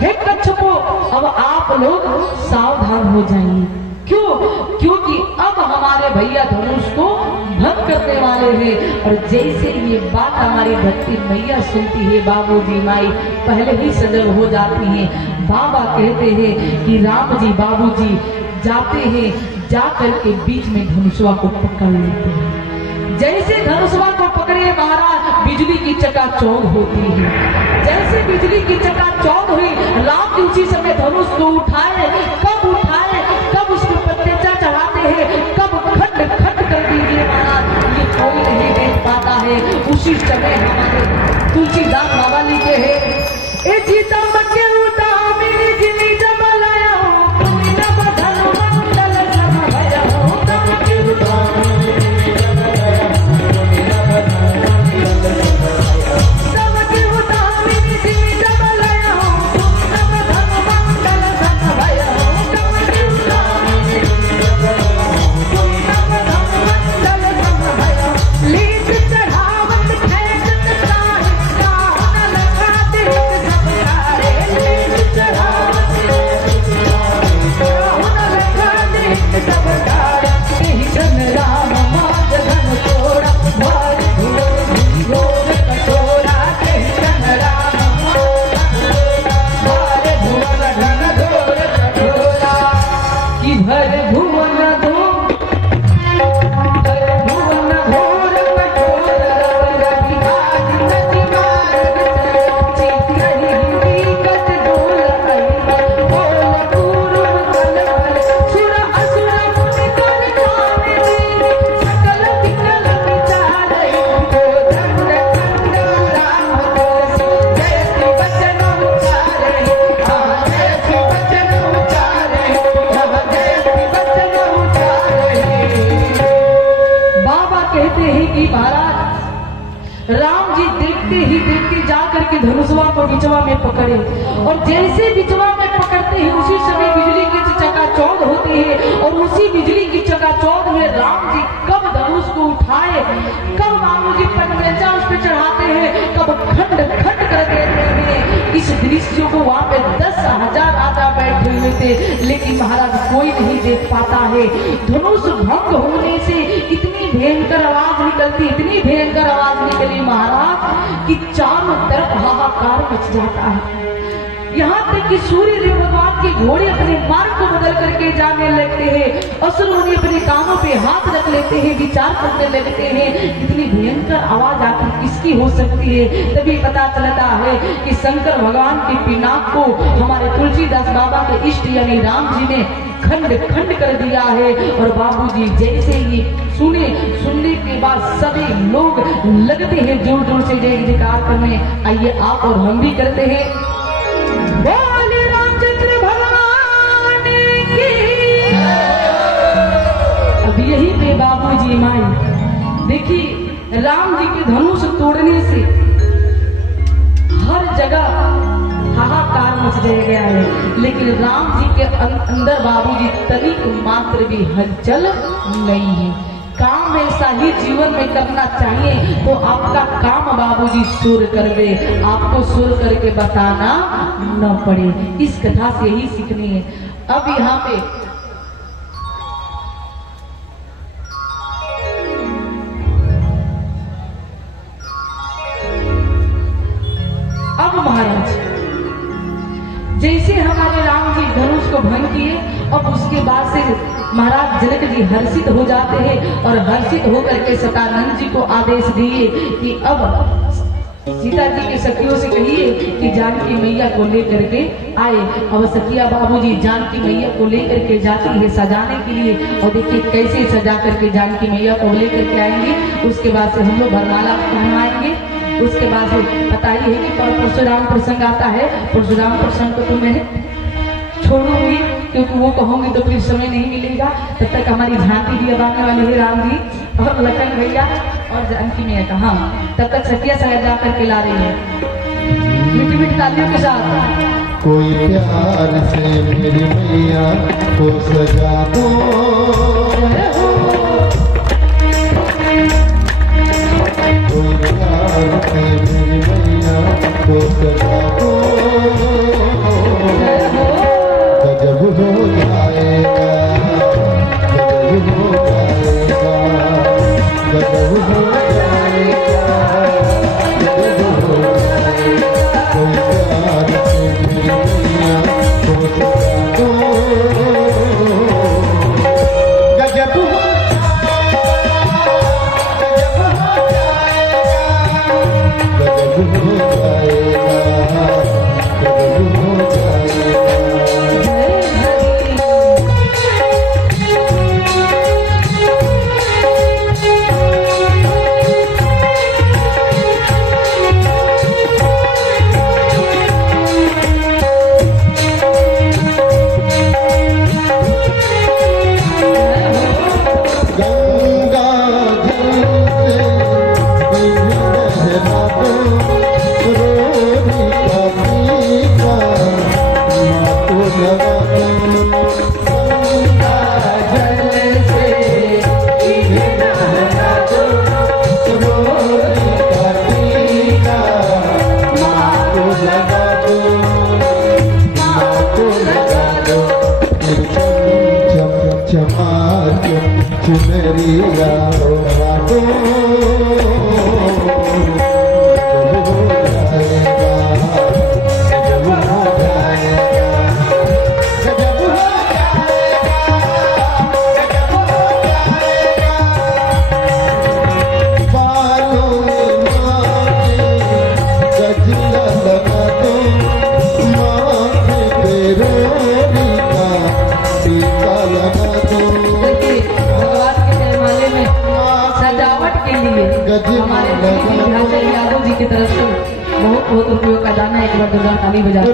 हे कच्छपो, अब आप लोग सावधान हो जाइए। क्यों? क्योंकि अब हमारे भैया धनुष को भंग करने वाले हैं। और जैसे ये बात हमारी धरती मैया सुनती है, बाबूजी माई पहले ही सजग हो जाती हैं। बाबा कहते हैं कि राम जी बाबूजी जाते हैं, जा करके बीच में धनुषवा को पकड़ लेते हैं। जैसे धनुषवा को पकड़े महाराज, बिजली की चकाचौंध होती है। जैसे बिजली की चकाचौंध हुई, राम जी उसी समय धनुष को उठाए। कब उठाए, कब उसको पत्तेचा चढ़ाते हैं, कब खट खट कर दीजिए महाराज, ये कोई नहीं देख पाता है। उसी समय हमारे तुलसीदास बाबा लिखे हैं, ए जीता मके उता मेरी जिली जमलाया धनुषवा को बिचवा में पकड़े। और जैसे बिचवा में पकड़ते हैं उसी समय बिजली की चकाचौंध होती है। और उसी बिजली की चकाचौंध में राम जी कब धनुष को उठाए, कब बाबूजी पटमेचा उस पर चढ़ाते हैं, कब खंड खंड कर देते हैं। इस दृश्य को वहां पे 10,000 राजा बैठे हुए थे, लेकिन महाराज कोई नहीं देख पाता है। धनुष भंग होने से इतनी भयंकर आवाज निकलती, इतनी भयंकर आवाज निकली महाराज कि चारों तरफ हाहाकार मच जाता है। यहाँ तक कि सूर्य देव भगवान के घोड़े अपने मार्ग को बदल करके जाने लगते हैं। असुर मुनि अपने कानों पे हाथ रख लेते हैं, विचार करने लगते हैं इतनी भयंकर आवाज आखिर किसकी हो सकती है। तभी पता चलता है कि शंकर भगवान के पिनाक को हमारे तुलसीदास बाबा के इष्ट यानी राम जी ने खंड खंड कर दिया है। और बाबूजी जैसे ही सुनने के बाद सभी लोग लगते हैं जोर जोर से जय जयकार करने। आइए आप और हम भी करते हैं, बोले रामचंद्र भगवान की। अब यही पे बाबूजी माई देखिए, राम जी के धनुष तोड़ने से हर जगह हाहाकार मच गया है, लेकिन राम जी के अंदर बाबूजी तनिक मात्र भी हलचल नहीं है। काम ऐसा ही जीवन में करना चाहिए तो आपका काम बाबूजी सुर कर दे, आपको सुर करके बताना न पड़े। इस कथा से यही सीखनी है। अब यहाँ पे अब महाराज जैसे हमारे राम जी धनुष को भंग किए, अब उसके बाद से महाराज जनक जी हर्षित हो जाते हैं और हर्षित होकर के सतानंद जी को आदेश दिए कि अब सीता जी के सखियों से कहिए कि जानकी मैया को लेकर के आए। अब सखिया बाबूजी जानकी मैया को लेकर के जाती है सजाने के लिए, और देखिए कैसे सजा करके जानकी मैया को लेकर के आएंगे। उसके बाद से हम लोग वरमाला पहनाएंगे। उसके बाद से पता ही है कि परशुराम प्रसंग आता है। परशुराम प्रसंग को तो मैं छोड़ूंगी क्योंकि वो कहूंगी तो फिर समय नहीं मिलेगा। तब तक हमारी झांकी भी अब आने वाली है, राम जी और लखन भैया और जानकी मैया का। हाँ, तब तक सखिया सजा करके ला रही है मीठी मीठी तालियों के साथ। कोई प्यार से मेरी मैया को सजा दो, कोई प्यार से मेरी मैया को सजा दो, गजब हो जाएगा, गजब हो जाएगा, गजब हो जाएगा, गजब हो जाएगा। कोई प्यार से मेरी मैया को सजा दो, गजब हो चुनरिया दो, हमारे यादव जी की तरफ से बहुत बहुत उपयोग का गाना। एक बार जोरदार ताली बजा दो।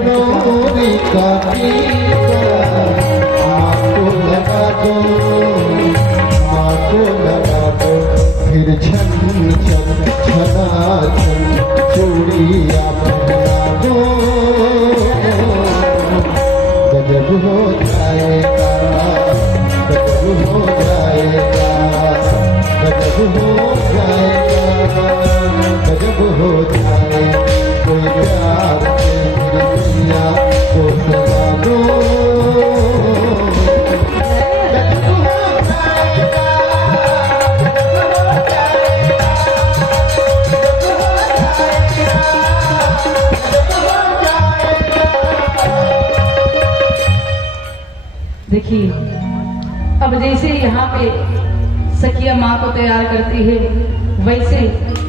फिर छन छन छना छन चूड़िया पहना दो, गजब हो जाएगा, गजब हो जाएगा, गजब हो जाएगा, गजब हो जाए। कोई प्यार से मेरी मैया को सजा दो, गजब हो जाएगा, गजब हो जाएगा, गजब हो जाएगा। देखिए अब जैसे यहाँ पे सखिया माँ को तैयार करती है, वैसे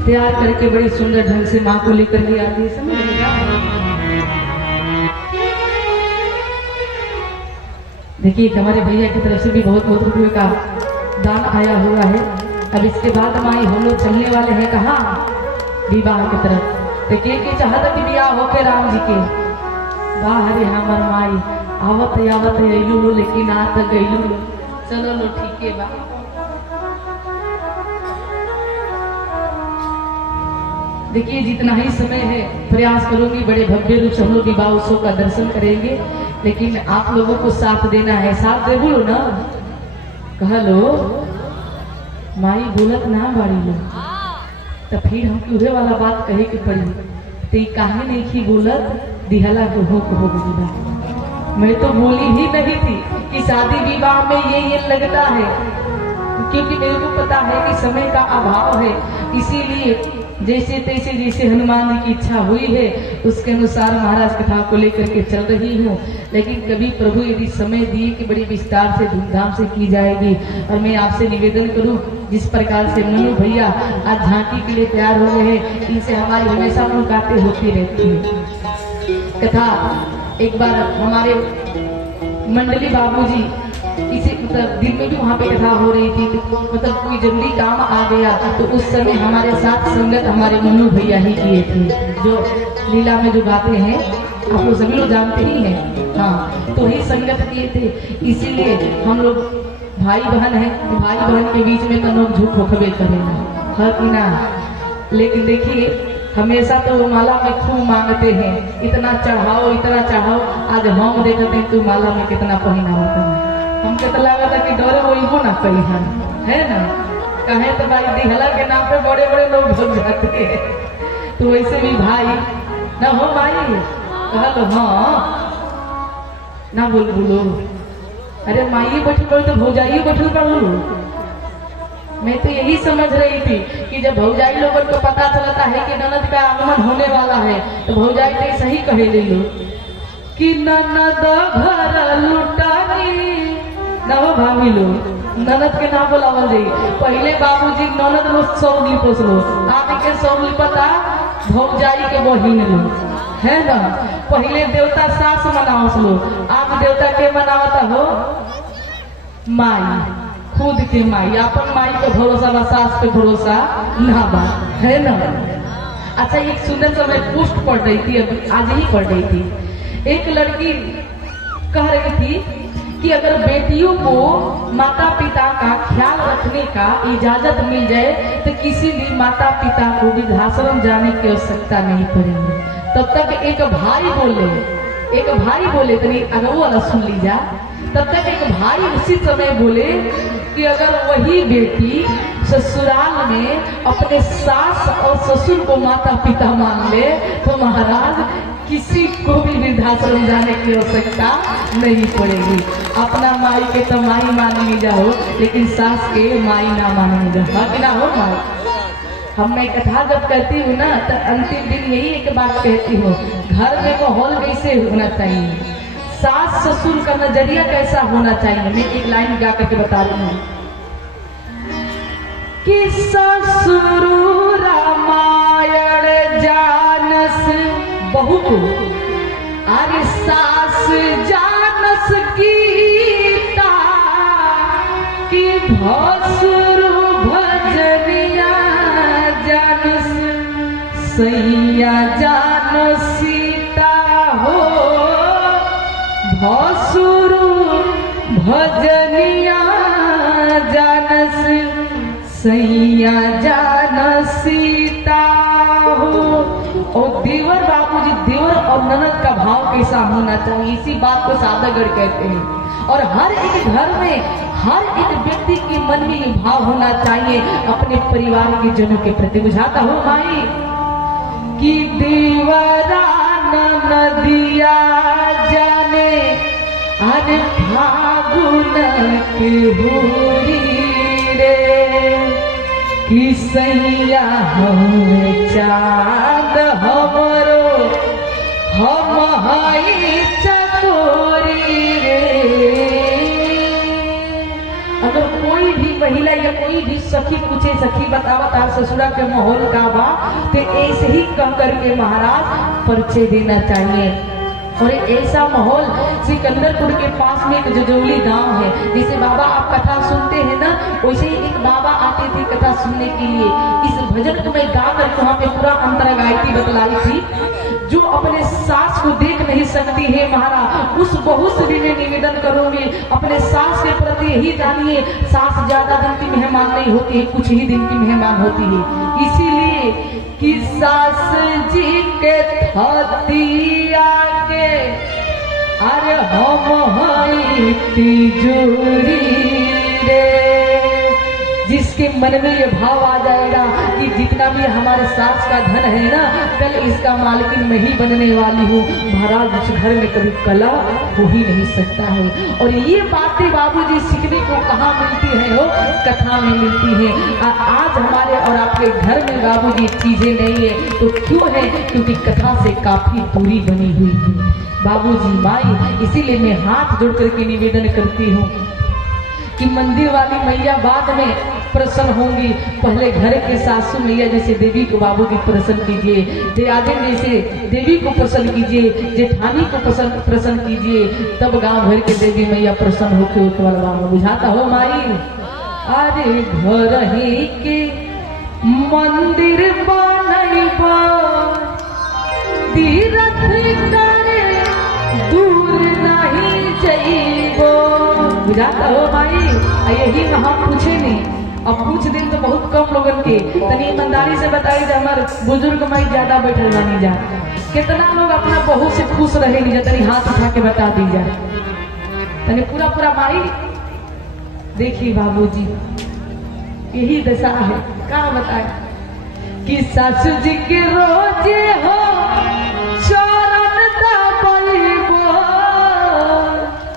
तैयार करके बड़ी सुंदर ढंग से माँ को लेकर के आती है। समझ लिया? देखिए हमारे भैया की तरफ से भी बहुत बहुत रुपये का दान आया हुआ है। अब इसके बाद माई हम लोग चलने वाले हैं कहाँ? विवाह की तरफ। देखिए कि चाहता कि विवाह होके राम जी के बाहर हमार माई आवत आवत अयलू, लेकिन आ तक गयलू। चलो लो ठीक है बा। देखिए जितना ही समय है प्रयास करूंगी बड़े भव्य रूप से हम लोग विवाह उत्सव का दर्शन करेंगे, लेकिन आप लोगों को साथ देना है। साथ दे बोलो ना, कह लो माई बोलत ना बाड़ी लो, तो फिर हम क्यों वाला बात कहे के पड़ी। तो काहे नहीं की बोलत दिहला को हो गई। मैं तो बोली ही नहीं थी कि शादी विवाह में ये लगता है, क्योंकि मेरे को पता है कि समय का अभाव है, इसीलिए जैसे तैसे जैसे हनुमान जी की इच्छा हुई है उसके अनुसार महाराज कथा को लेकर के चल रही हूँ। लेकिन कभी प्रभु यदि समय दिए कि बड़ी विस्तार से धूमधाम से की जाएगी। और मैं आपसे निवेदन करूँ, जिस प्रकार से मनु भैया आज झांकी के लिए तैयार हो गए हैं, इनसे हमारी हमेशा मुलाकातें होती रहती है। कथा एक बार हमारे मंडली बाबूजी इसी मतलब दिन में भी वहाँ पे कथा हो रही थी, तो मतलब कोई जरूरी काम आ गया तो उस समय हमारे साथ संगत हमारे मनु भैया ही किए थे, जो लीला में जो गाते हैं आप लोग सभी लोग जानते ही हैं। हाँ, तो ही संगत किए थे, इसीलिए हम लोग भाई बहन हैं, तो भाई बहन के बीच में तो लोग झूठ होखबे करेगा, है कि ना। लेकिन देखिए हमेशा तो वो माला में खूब मांगते हैं, इतना चढ़ाओ इतना चढ़ाओ। आज हम देखते हैं तू माला में कितना पहना होता है, हमको तो लगा था कि डरे वो इहो ना कही है ना, कहे तो भाई दिहला के नाम पे बड़े बड़े लोग भग जाते हैं। तो वैसे भी भाई ना हो भाई कहलो हाँ ना बोलो, अरे माई बैठल करो तो भौजाई बैठल करो। मैं तो यही समझ रही थी कि जब भौजाई लोगों को पता चलता है कि ननद का आगमन होने वाला है तो भौजाई तो सही कहे ले लो कि ननद घर लुटानी ना हो भाभी लो, ननद के नाम बोलावल जाई। पहले बाबूजी ननद लो सौली पोस लो, आगे के सौली पता भौजाई के बहिन लो, है ना। पहले देवता सास मनावस लो, आप देवता के मनावता हो माई, खुद के माई। अपन माई पे भरोसा बा, सास पे भरोसा ना बा, है ना। अच्छा, एक सुंदर सा मैं पोस्ट पढ़ रही थी, अभी आज ही पढ़ रही थी। एक लड़की कह रही थी कि अगर बेटियों को माता पिता का ख्याल रखने का इजाजत मिल जाए तो किसी भी माता पिता को वृद्धाश्रम जाने की आवश्यकता नहीं पड़ेगी। तब तक एक भाई बोले तनी अगर वो वाला सुन लीजा। तब तक एक भाई उसी समय बोले कि अगर वही बेटी ससुराल में अपने सास और ससुर को माता पिता मान ले तो महाराज किसी को भी वृद्धाश्रम जाने की आवश्यकता नहीं पड़ेगी। अपना माई के तो माई मानने जाओ, लेकिन सास के माई ना मानने जाओ, कि ना हो माई। हम मैं कथा जब करती हूँ ना तो अंतिम दिन यही एक बात कहती हूँ, घर में माहौल कैसे होना चाहिए, सास ससुर का नजरिया कैसा होना चाहिए। मैं एक लाइन गा करके बता रही हूँ कि ससुर रामायण जानस बहू को, अरे सास जानस गीता कि भसुर भजनिया जानस सैया जानो सीता हो, भसुर भजनिया जानस सैया जान सीता हो। और देवर बाबूजी, देवर और ननद का भाव कैसा होना चाहिए, इसी बात को सादागढ़ कहते हैं। और हर एक घर में हर एक व्यक्ति के मन में ये भाव होना चाहिए अपने परिवार के जनों के प्रति। बुझाता हो माई कि देवरा नदिया जाने अरे फागुन के होरी रे कि सैया हम चाँद हमरो हम हई चकोरी रे। अगर कोई भी महिला या कोई भी सखी पूछे, सखी बतावा तार ससुरा के माहौल का बा, तो ऐसे ही कह करके महाराज परिचय देना चाहिए। और एक ऐसा माहौल सिकंदरपुर के पास में एक जजौली गांव है, जैसे बाबा आप कथा सुनते हैं ना, वैसे ही एक बाबा आते थे कथा सुनने के लिए। इस भजन को मैं गा कर वहाँ पे पूरा अंतरागायती बतलाई थी। जो अपने सास को देख नहीं सकती है महाराज, उस बहू से भी मैं निवेदन करूंगी अपने सास के प्रति यही जानिए, सास ज्यादा दिन की मेहमान नहीं होती है, कुछ ही दिन की मेहमान होती है। इसीलिए कि सास जी के थतिया के अरे हम हई तिजोरी रे, जिसके उसके मन में ये भाव आ जाएगा कि जितना भी हमारे सास का धन है ना, कल इसका मालकिन मैं ही बनने वाली हूँ। महाराज उस घर में कभी कला हो ही नहीं सकता है। और ये बातें बाबूजी सीखने को कहाँ मिलती है? हो कथा में मिलती है। आज हमारे और आपके घर में बाबूजी चीजें नहीं है तो क्यों है? क्योंकि कथा से काफी दूरी बनी हुई है बाबूजी माई। इसीलिए मैं हाथ जोड़ करके निवेदन करती हूँ कि मंदिर वाली मैया बाद में प्रसन्न होंगी, पहले घर के सासू मैया जैसे देवी को बाबूजी प्रसन्न कीजिए, दियादिन जैसे देवी को प्रसन्न कीजिए, जेठानी को प्रसन्न कीजिए, तब गांव भर के देवी मैया प्रसन्न होके उतरवा बुझाता हो माई। अरे घर ही के मंदिर बनैबा तीरथ करे दूर नहीं जइबो। बुझाता हो भाई? यही में हम पूछे नहीं, अब पूछ दिन तो बहुत कम लोगन के। तनी ईमानदारी से बताई जा, हमारे बुजुर्ग माई ज्यादा बैठल बानी जा, कितना लोग अपना बहू से खुश रहे नहीं जा? तनी हाथ उठा के बता दी जा, तनी पूरा पूरा माई। देखिए बाबूजी यही दशा है, क्या बताए कि सासू जी के रोजे हो चरण दबाइबो।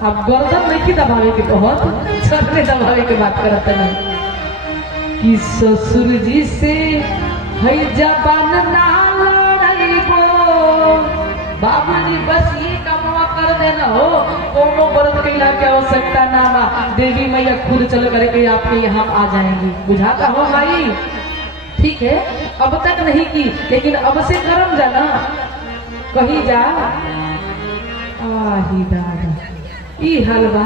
अब गर्दन नहीं दबावे के बहुत, चरण दबावे के बात करत नहीं कि ससुर जी से है जबान ना लड़ाइबो। बाबूजी बस ये कमवा कर देना हो, कोनो व्रत कैला की आवश्यकता ना बा, देवी मैया खुद चल करके आपके यहाँ आ जाएंगी। बुझाता हो भाई? ठीक है, अब तक नहीं की, लेकिन अब से करम जाना कहीं जा। आही दादा ई हलवा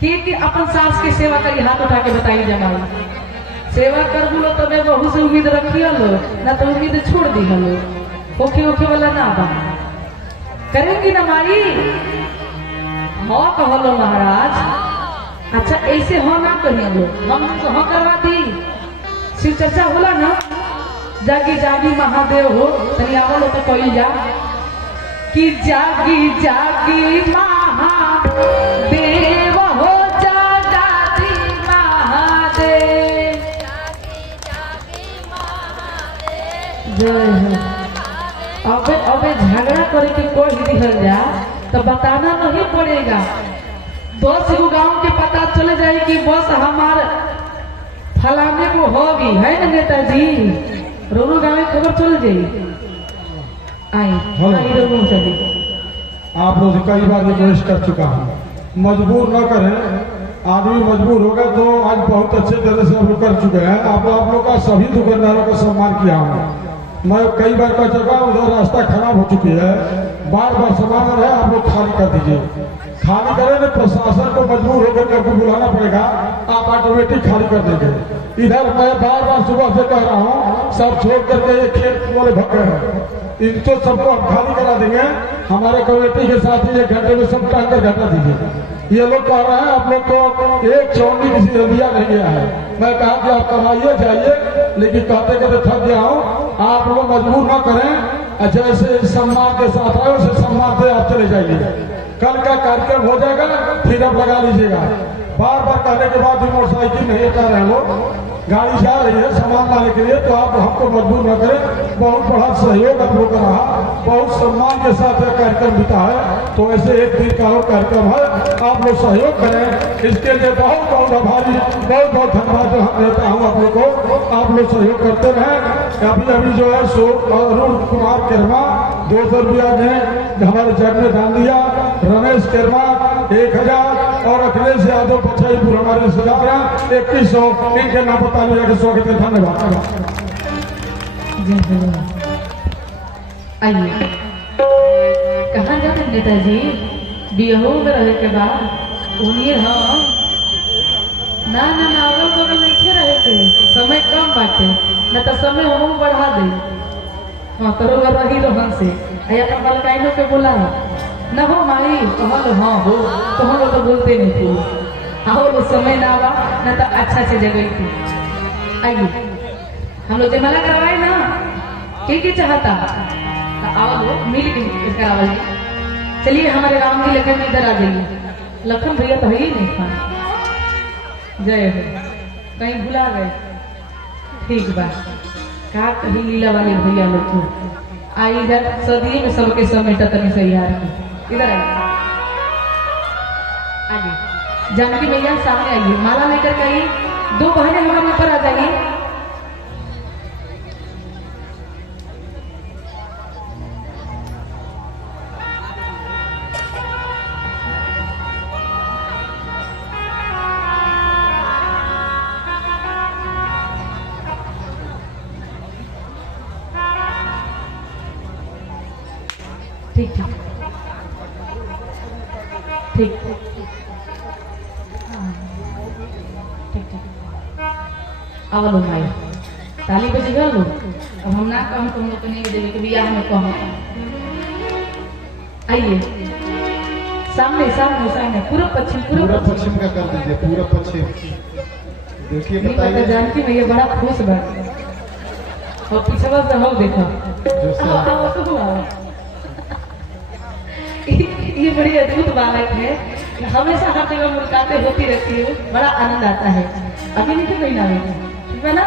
के अपन सास के सेवा करी, हाथ उठा के बताई जमाई। सेवा कर बोलो तो मैं बहू से उम्मीद रखी हलो ना, तो उम्मीद छोड़ दी हलो। ओखे ओखे वाला ना बा, करेंगी ना माई? हाँ कहलो महाराज। अच्छा ऐसे हो ना कहिए लोग, हम तो हाँ करवा दी। शिव चर्चा होला ना, जागी जागी महादेव हो, तनी आवलो तो कोई जा कि जागी जागी महादेव हो, जागी महादेव। जय हो। अबे झगड़ा करे के कोई दिखल जा तो बताना नहीं पड़ेगा। 10 गो गांव के पता चल जाए कि बस हमारे फलाने को होगी, है ना नेताजी? रोनो गाँव में खबर चल जाए। आई रोनो चली। आप लोग कई बार रिक्वेस्ट कर चुका हूँ, मजबूर न करें। आदमी मजबूर होगा तो आज बहुत अच्छे तरह से हम लोग कर चुके हैं। आप लोग का सभी दुकानदारों का सम्मान किया हूँ। मैं कई बार कह चुका हूँ, उधर रास्ता खराब हो चुकी है, बार बार सामान है, आप लोग खाली कर दीजिए। खाली करें तो प्रशासन को मजबूर होकर के बुलाना पड़ेगा, आप ऑटोमेटिक खाली कर देंगे। इधर मैं बार बार सुबह से कह रहा हूँ, सब छोड़ करके ये खेत वाले भग गए हैं, इनको सबको हम खाली करा देंगे। हमारे कमेटी के साथ ही 1 घंटे में सब टांकर घटा दीजिए। ये लोग कह रहे हैं आप लोग को एक चौंडी किसी ने दिया नहीं गया है। मैं कहा कि आप कमाइए जाइए, लेकिन कहते कहते थक गया हूँ। आप लोग मजबूर न करें, जैसे सम्मान के साथ आए उसे सम्मान से आप चले जाइए। कल का कार्यक्रम हो जाएगा, फिर आप लगा लीजिएगा। बार बार कहने के बाद भी मोटरसाइकिल नहीं हटा रहे लोग, गाड़ी जा रही है सामान लाने के लिए, तो आप हमको मजबूर न करें। बहुत बड़ा सहयोग आप लोग का रहा, बहुत सम्मान के साथ यह कार्यक्रम बीता है। तो ऐसे एक दिन का और कार्यक्रम है, आप लोग सहयोग करें, इसके लिए बहुत बहुत आभारी, बहुत बहुत धन्यवाद देता हूँ आप लोग को। आप लोग सहयोग करते रहें। अभी जो है अरुण कुमार कर्मा 200 रुपया ने हमारे जग में दान दिया, रमेश कर्मा 1000 और अखिलेश यादव पछाईपुर हमारे रिश्तेदार हैं 2100, इनके नाम बता लिया के स्वागत है। धन्यवाद। आइए, कहाँ जाते नेताजी? बिहू में रहे के बाद उन्हीं हाँ ना ना ना अगल बगल नहीं रहे थे, समय कम बाटे न तो समय हम बढ़ा दे। हाँ करो रही रोहन से अपन मलकाइनों के बोला न हो माई कहल हाँ हो, तो हम लोग तो बोलते नहीं थे। आओ वो समय ना आवा न तो अच्छा से जगह थी। आइए हम लोग जयमाला करवाए ना, के चाहता आओ लोग मिल के करावाइए। चलिए हमारे राम जी लखन इधर आ जाइए। लखन भैया तो है ही नहीं था। जय हो। कहीं भुला गए? ठीक बा, का कही लीला वाले भैया लोग को आई इधर सदी में सबके समेटा तनी से यार इधर आइए। जानकी मैया सामने आइए, माला लेकर के आइए। दो बहनें हमारे ऊपर आ जाइए। ठीक ठीक ठीक ठीक ठीक अब लो भाई ताली बज गया लो। अब हम ना कहूँ तुम लोग नहीं देवे कि बियाह में कहूँ। आइए सामने सामने सामने पूरा पश्चिम का कर दीजिए, पूरा पश्चिम। देखिए बताइए। जानकी मैं ये बड़ा खुश बा और पीछे से हो देखो ये बड़ी अद्भुत बालक है, हमेशा हर जगह मुलाकातें होती रहती है, बड़ा आनंद आता है। अभी नहीं तो कहीं ना ठीक है ना।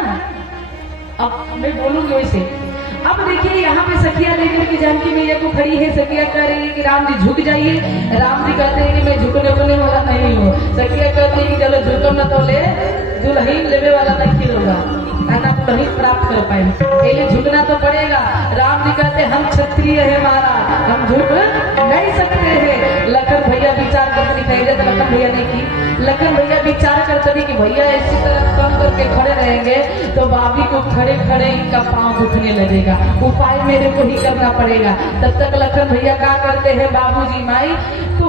अब मैं बोलूंगी वैसे। अब देखिए यहाँ पे सखिया लेकर के जानकी मैया को खड़ी है। सखिया कह रही है कि राम जी झुक जाइए। राम जी कहते हैं कि मैं झुकने बोलने वाला नहीं हूँ। सखिया कहते हैं कि चलो झुको न तो ले दुल्हन लेने वाला नहीं खिलूंगा, ना दुल्हन प्राप्त कर पाए, पहले झुकना तो पड़ेगा। राम जी कहते हम क्षत्रिय है महाराज, हम झुक नहीं सकते हैं। लखन भैया विचार करते दिखाई दे, तो लखन भैया ने की। लखन भैया विचार करते कि भैया इसी तरह कम करके खड़े रहेंगे तो बाबी को खड़े खड़े इनका पांव दुखने लगेगा, उपाय मेरे को ही करना पड़ेगा। तब तक लखन भैया क्या करते हैं, बाबूजी माई तो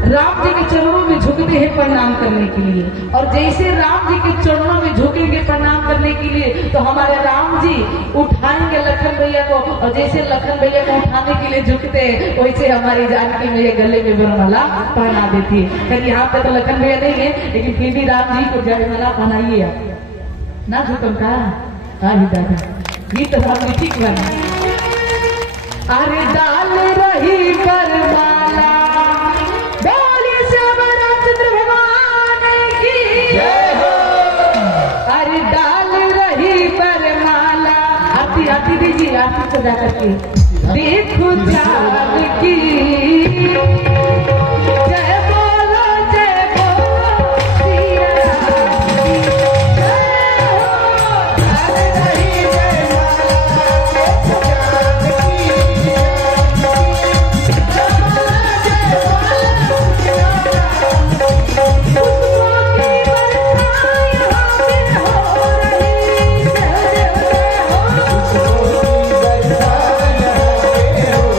राम जी के चरणों में झुकते हैं प्रणाम करने के लिए। और जैसे राम जी के चरणों में झुकेंगे प्रणाम करने के लिए तो हमारे राम जी उठाएंगे लखन भैया को, और जैसे लखन भैया को उठाने के लिए झुकते हैं वैसे हमारी जानकी मैया गले में वरमाला पहना देती है। क्योंकि यहाँ पे तो लखन भैया नहीं है, लेकिन फिर भी राम जी को जयमाला पहनाइए आप ना झुकम का। हाँ ही दादा गीत हम ठीक बना। अरे डाल रही बरमाला आरती दीजिए, आरती सजा करके देखो चाँद की जय बोलो जय बोलो सिया राम की जय हो। डाल रही बरमाला देखो चाँद की जय बोलो जय बोलो सिया राम की। पुष्पों की बरसात हो रही जय जय हो।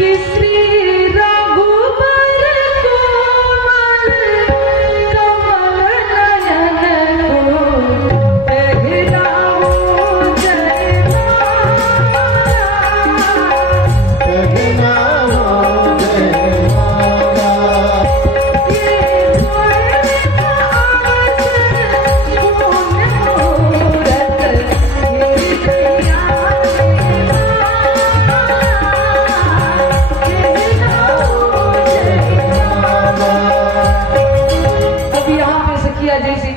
कि श्री रघुबर कोमल कमल नयन को कहलाओ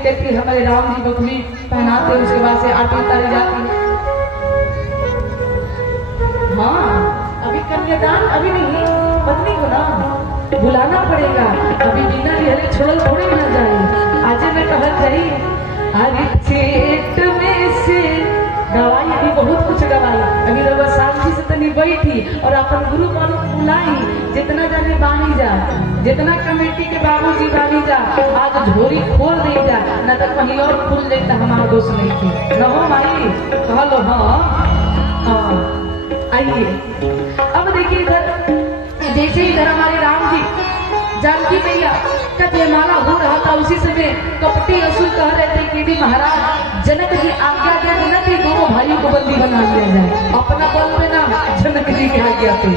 जय कि हमारे राम जी बकरी पहनाते उसके बाद से आरती उतारी जाती है। हाँ, अभी कन्यादान अभी नहीं, पत्नी को ना बुलाना पड़ेगा, अभी बिना रिहले छोड़ल थोड़ी ना जाए। आज मैं कहत रही अरे चेट में से गवाई, अभी बहुत कुछ गवाई, अभी लोग शांति से तनी बैठी और अपन गुरु मानु बुलाई, जितना जाने बानी जा, जितना कमेटी के बाबूजी बानी जा, आज झोरी खोल नहीं जा, न तो कहीं और खुल लेता, हमारा दोस्त नहीं थी न हो माई कह लो। हाँ आइए अब देखिए इधर, जैसे इधर हमारे राम जी जानकी मैया का जयमाला हो रहा था, उसी समय कपटी असुर कह रहे थे कि भी महाराज जनक जी आज्ञा दे देना कि दोनों भाइयों को बंदी बना लिया जाए, अपना बल में ना जनक जी की आज्ञा थे।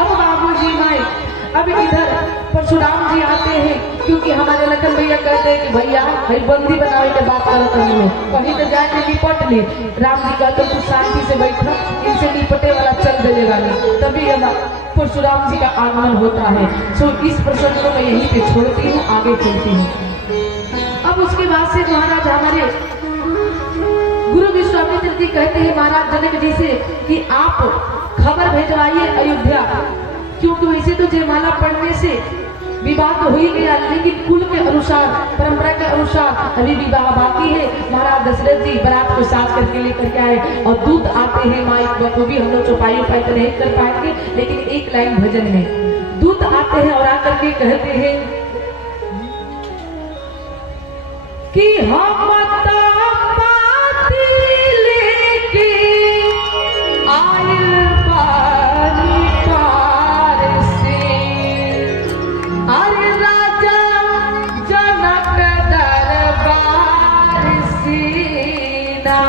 अब बाबूजी माए अब इधर परशुराम जी आते हैं, क्योंकि हमारे लखन भैया कहते हैं कि भैया भाई बंदी बनावे के बात करत हम लोग, कहीं तो जाए निपट ली। राम जी कहते तू शांति से बैठो, इनसे निपटे वाला चल देने वाली। तभी हम परशुराम जी का आगमन होता है। सो इस प्रसंग को मैं यहीं पे छोड़ती हूँ, आगे चलती हूँ। अब उसके बाद से महाराज हमारे गुरु विश्वामित्र जी कहते हैं महाराज जनक जी से कि आप खबर भेजवाइए अयोध्या, क्योंकि वैसे तो जयमाला पढ़ने से विवाह तो हो ही गया, लेकिन कुल के अनुसार, परंपरा के अनुसार अभी विवाह बाकी है। महाराज दशरथ जी बारात को साथ करके लेकर के आए और दूत आते हैं माइक, वो भी हम लोग चौपाई उपाई तो नहीं कर पाएंगे, लेकिन एक लाइन भजन में दूत आते हैं और आकर के कहते हैं कि हम लेके आए पानी पार से, अरे राजा जनक दरबार से ना।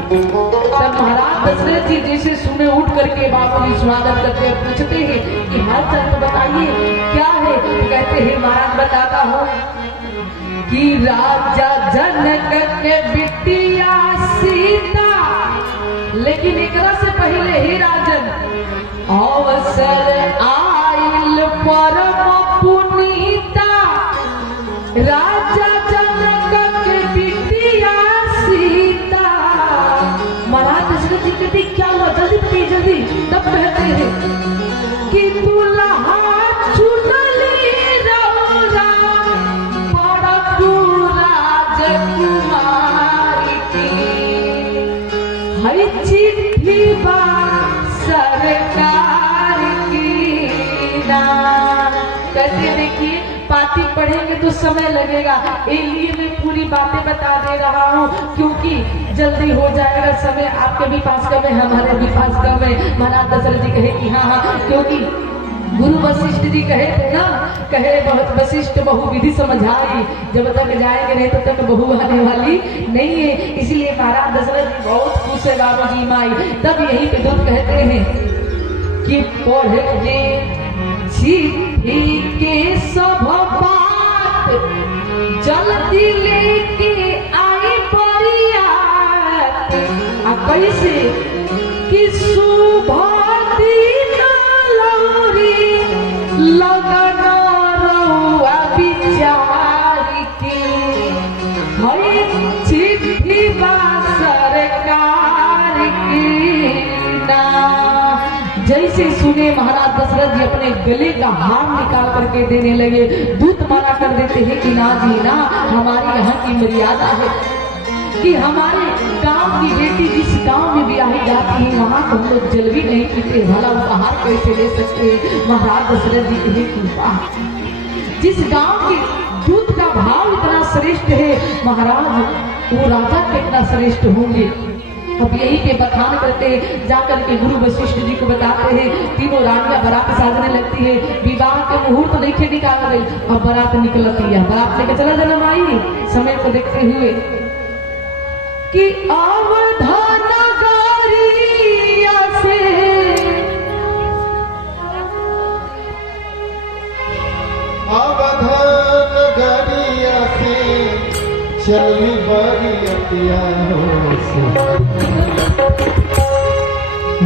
तब महाराज दशरथ जी जैसे सुने उठ करके बाबू जी स्वागत करके पूछते हैं कि हाल चाल तो बताइए क्या है। तो कहते हैं महाराज बताता हूँ कि राजा जनक के बिटिया सीता, लेकिन एक से पहले ही राजन अवसर आइल परम पुनीता, राजा जनक के बिटिया सीता। महाराज दशरथ जी कहते क्या हुआ, जल्दी बताइए जल्दी। तब कहते हैं कि दुल्हा चुनली रौरा पड़तु राजकुमारी की, हई चिट्ठी बा सरकार की ना। कहते देखिए पाती पढ़ेंगे तो समय लगेगा, इसलिए मैं पूरी बातें बता दे रहा हूँ, क्योंकि जल्दी हो जाएगा। समय आपके भी पास कम है, हमारे भी पास कम है। महाराज दशरथ जी कहे कि हाँ, क्योंकि गुरु वशिष्ठ जी कहे थे ना, कहे बहुत वशिष्ठ बहु विधि समझाई, जब तक जाएंगे नहीं तब तक बहू आने वाली नहीं है। इसलिए महाराज दशरथ जी बहुत खुश है बाबू जी माई। तब यहीं पे दूत कहते हैं कि पढ़े चिट्ठी के सब बात जल्दी लेके आई बरियात। कैसे कि सुबह दिन लौरी लगन रहुआ विचार की, हई चिट्ठी बा सरकार की ना। जैसे सुने महाराज दशरथ जी अपने गले का हार निकाल करके देने लगे। दूत मना कर देते हैं कि ना जी ना, हमारी यहाँ की मर्यादा है कि हमारे गांव की बेटी जिस गांव में ब्याही जाती है वहाँ तो हम लोग जल भी नहीं पीते, भला उपहार कैसे ले सकते। महाराज दशरथ जी की कृपा, जिस गांव के दूत का भाव इतना श्रेष्ठ है, महाराज वो राजा कितना श्रेष्ठ होंगे। अब यही पे बखान करते हैं, जाकर के गुरु वशिष्ठ जी को बताते हैं। तीनों रानियां बारात साजने लगती है, विवाह के मुहूर्त देखे निकाल रही। अब बारात निकलती है, बारात लेके चला जन्म आई समय को देखते हुए कि अवधान गारिया से अवधान गरिया से चली बरियतिया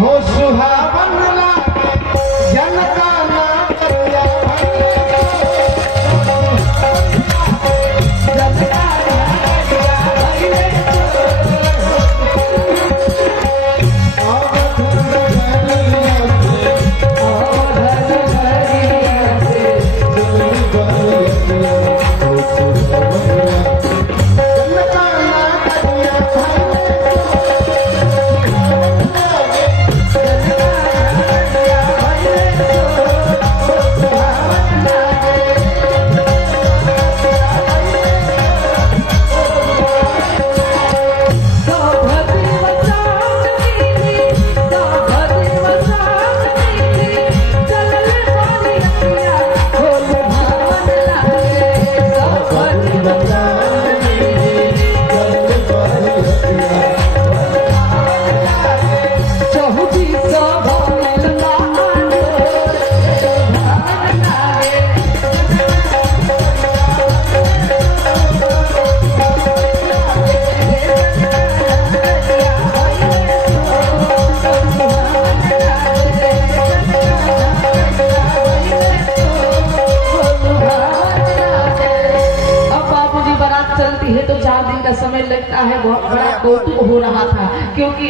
हो सुहावन लागे जनता ना करिया समय लगता है, बहुत बड़ा कौतुक हो रहा था क्योंकि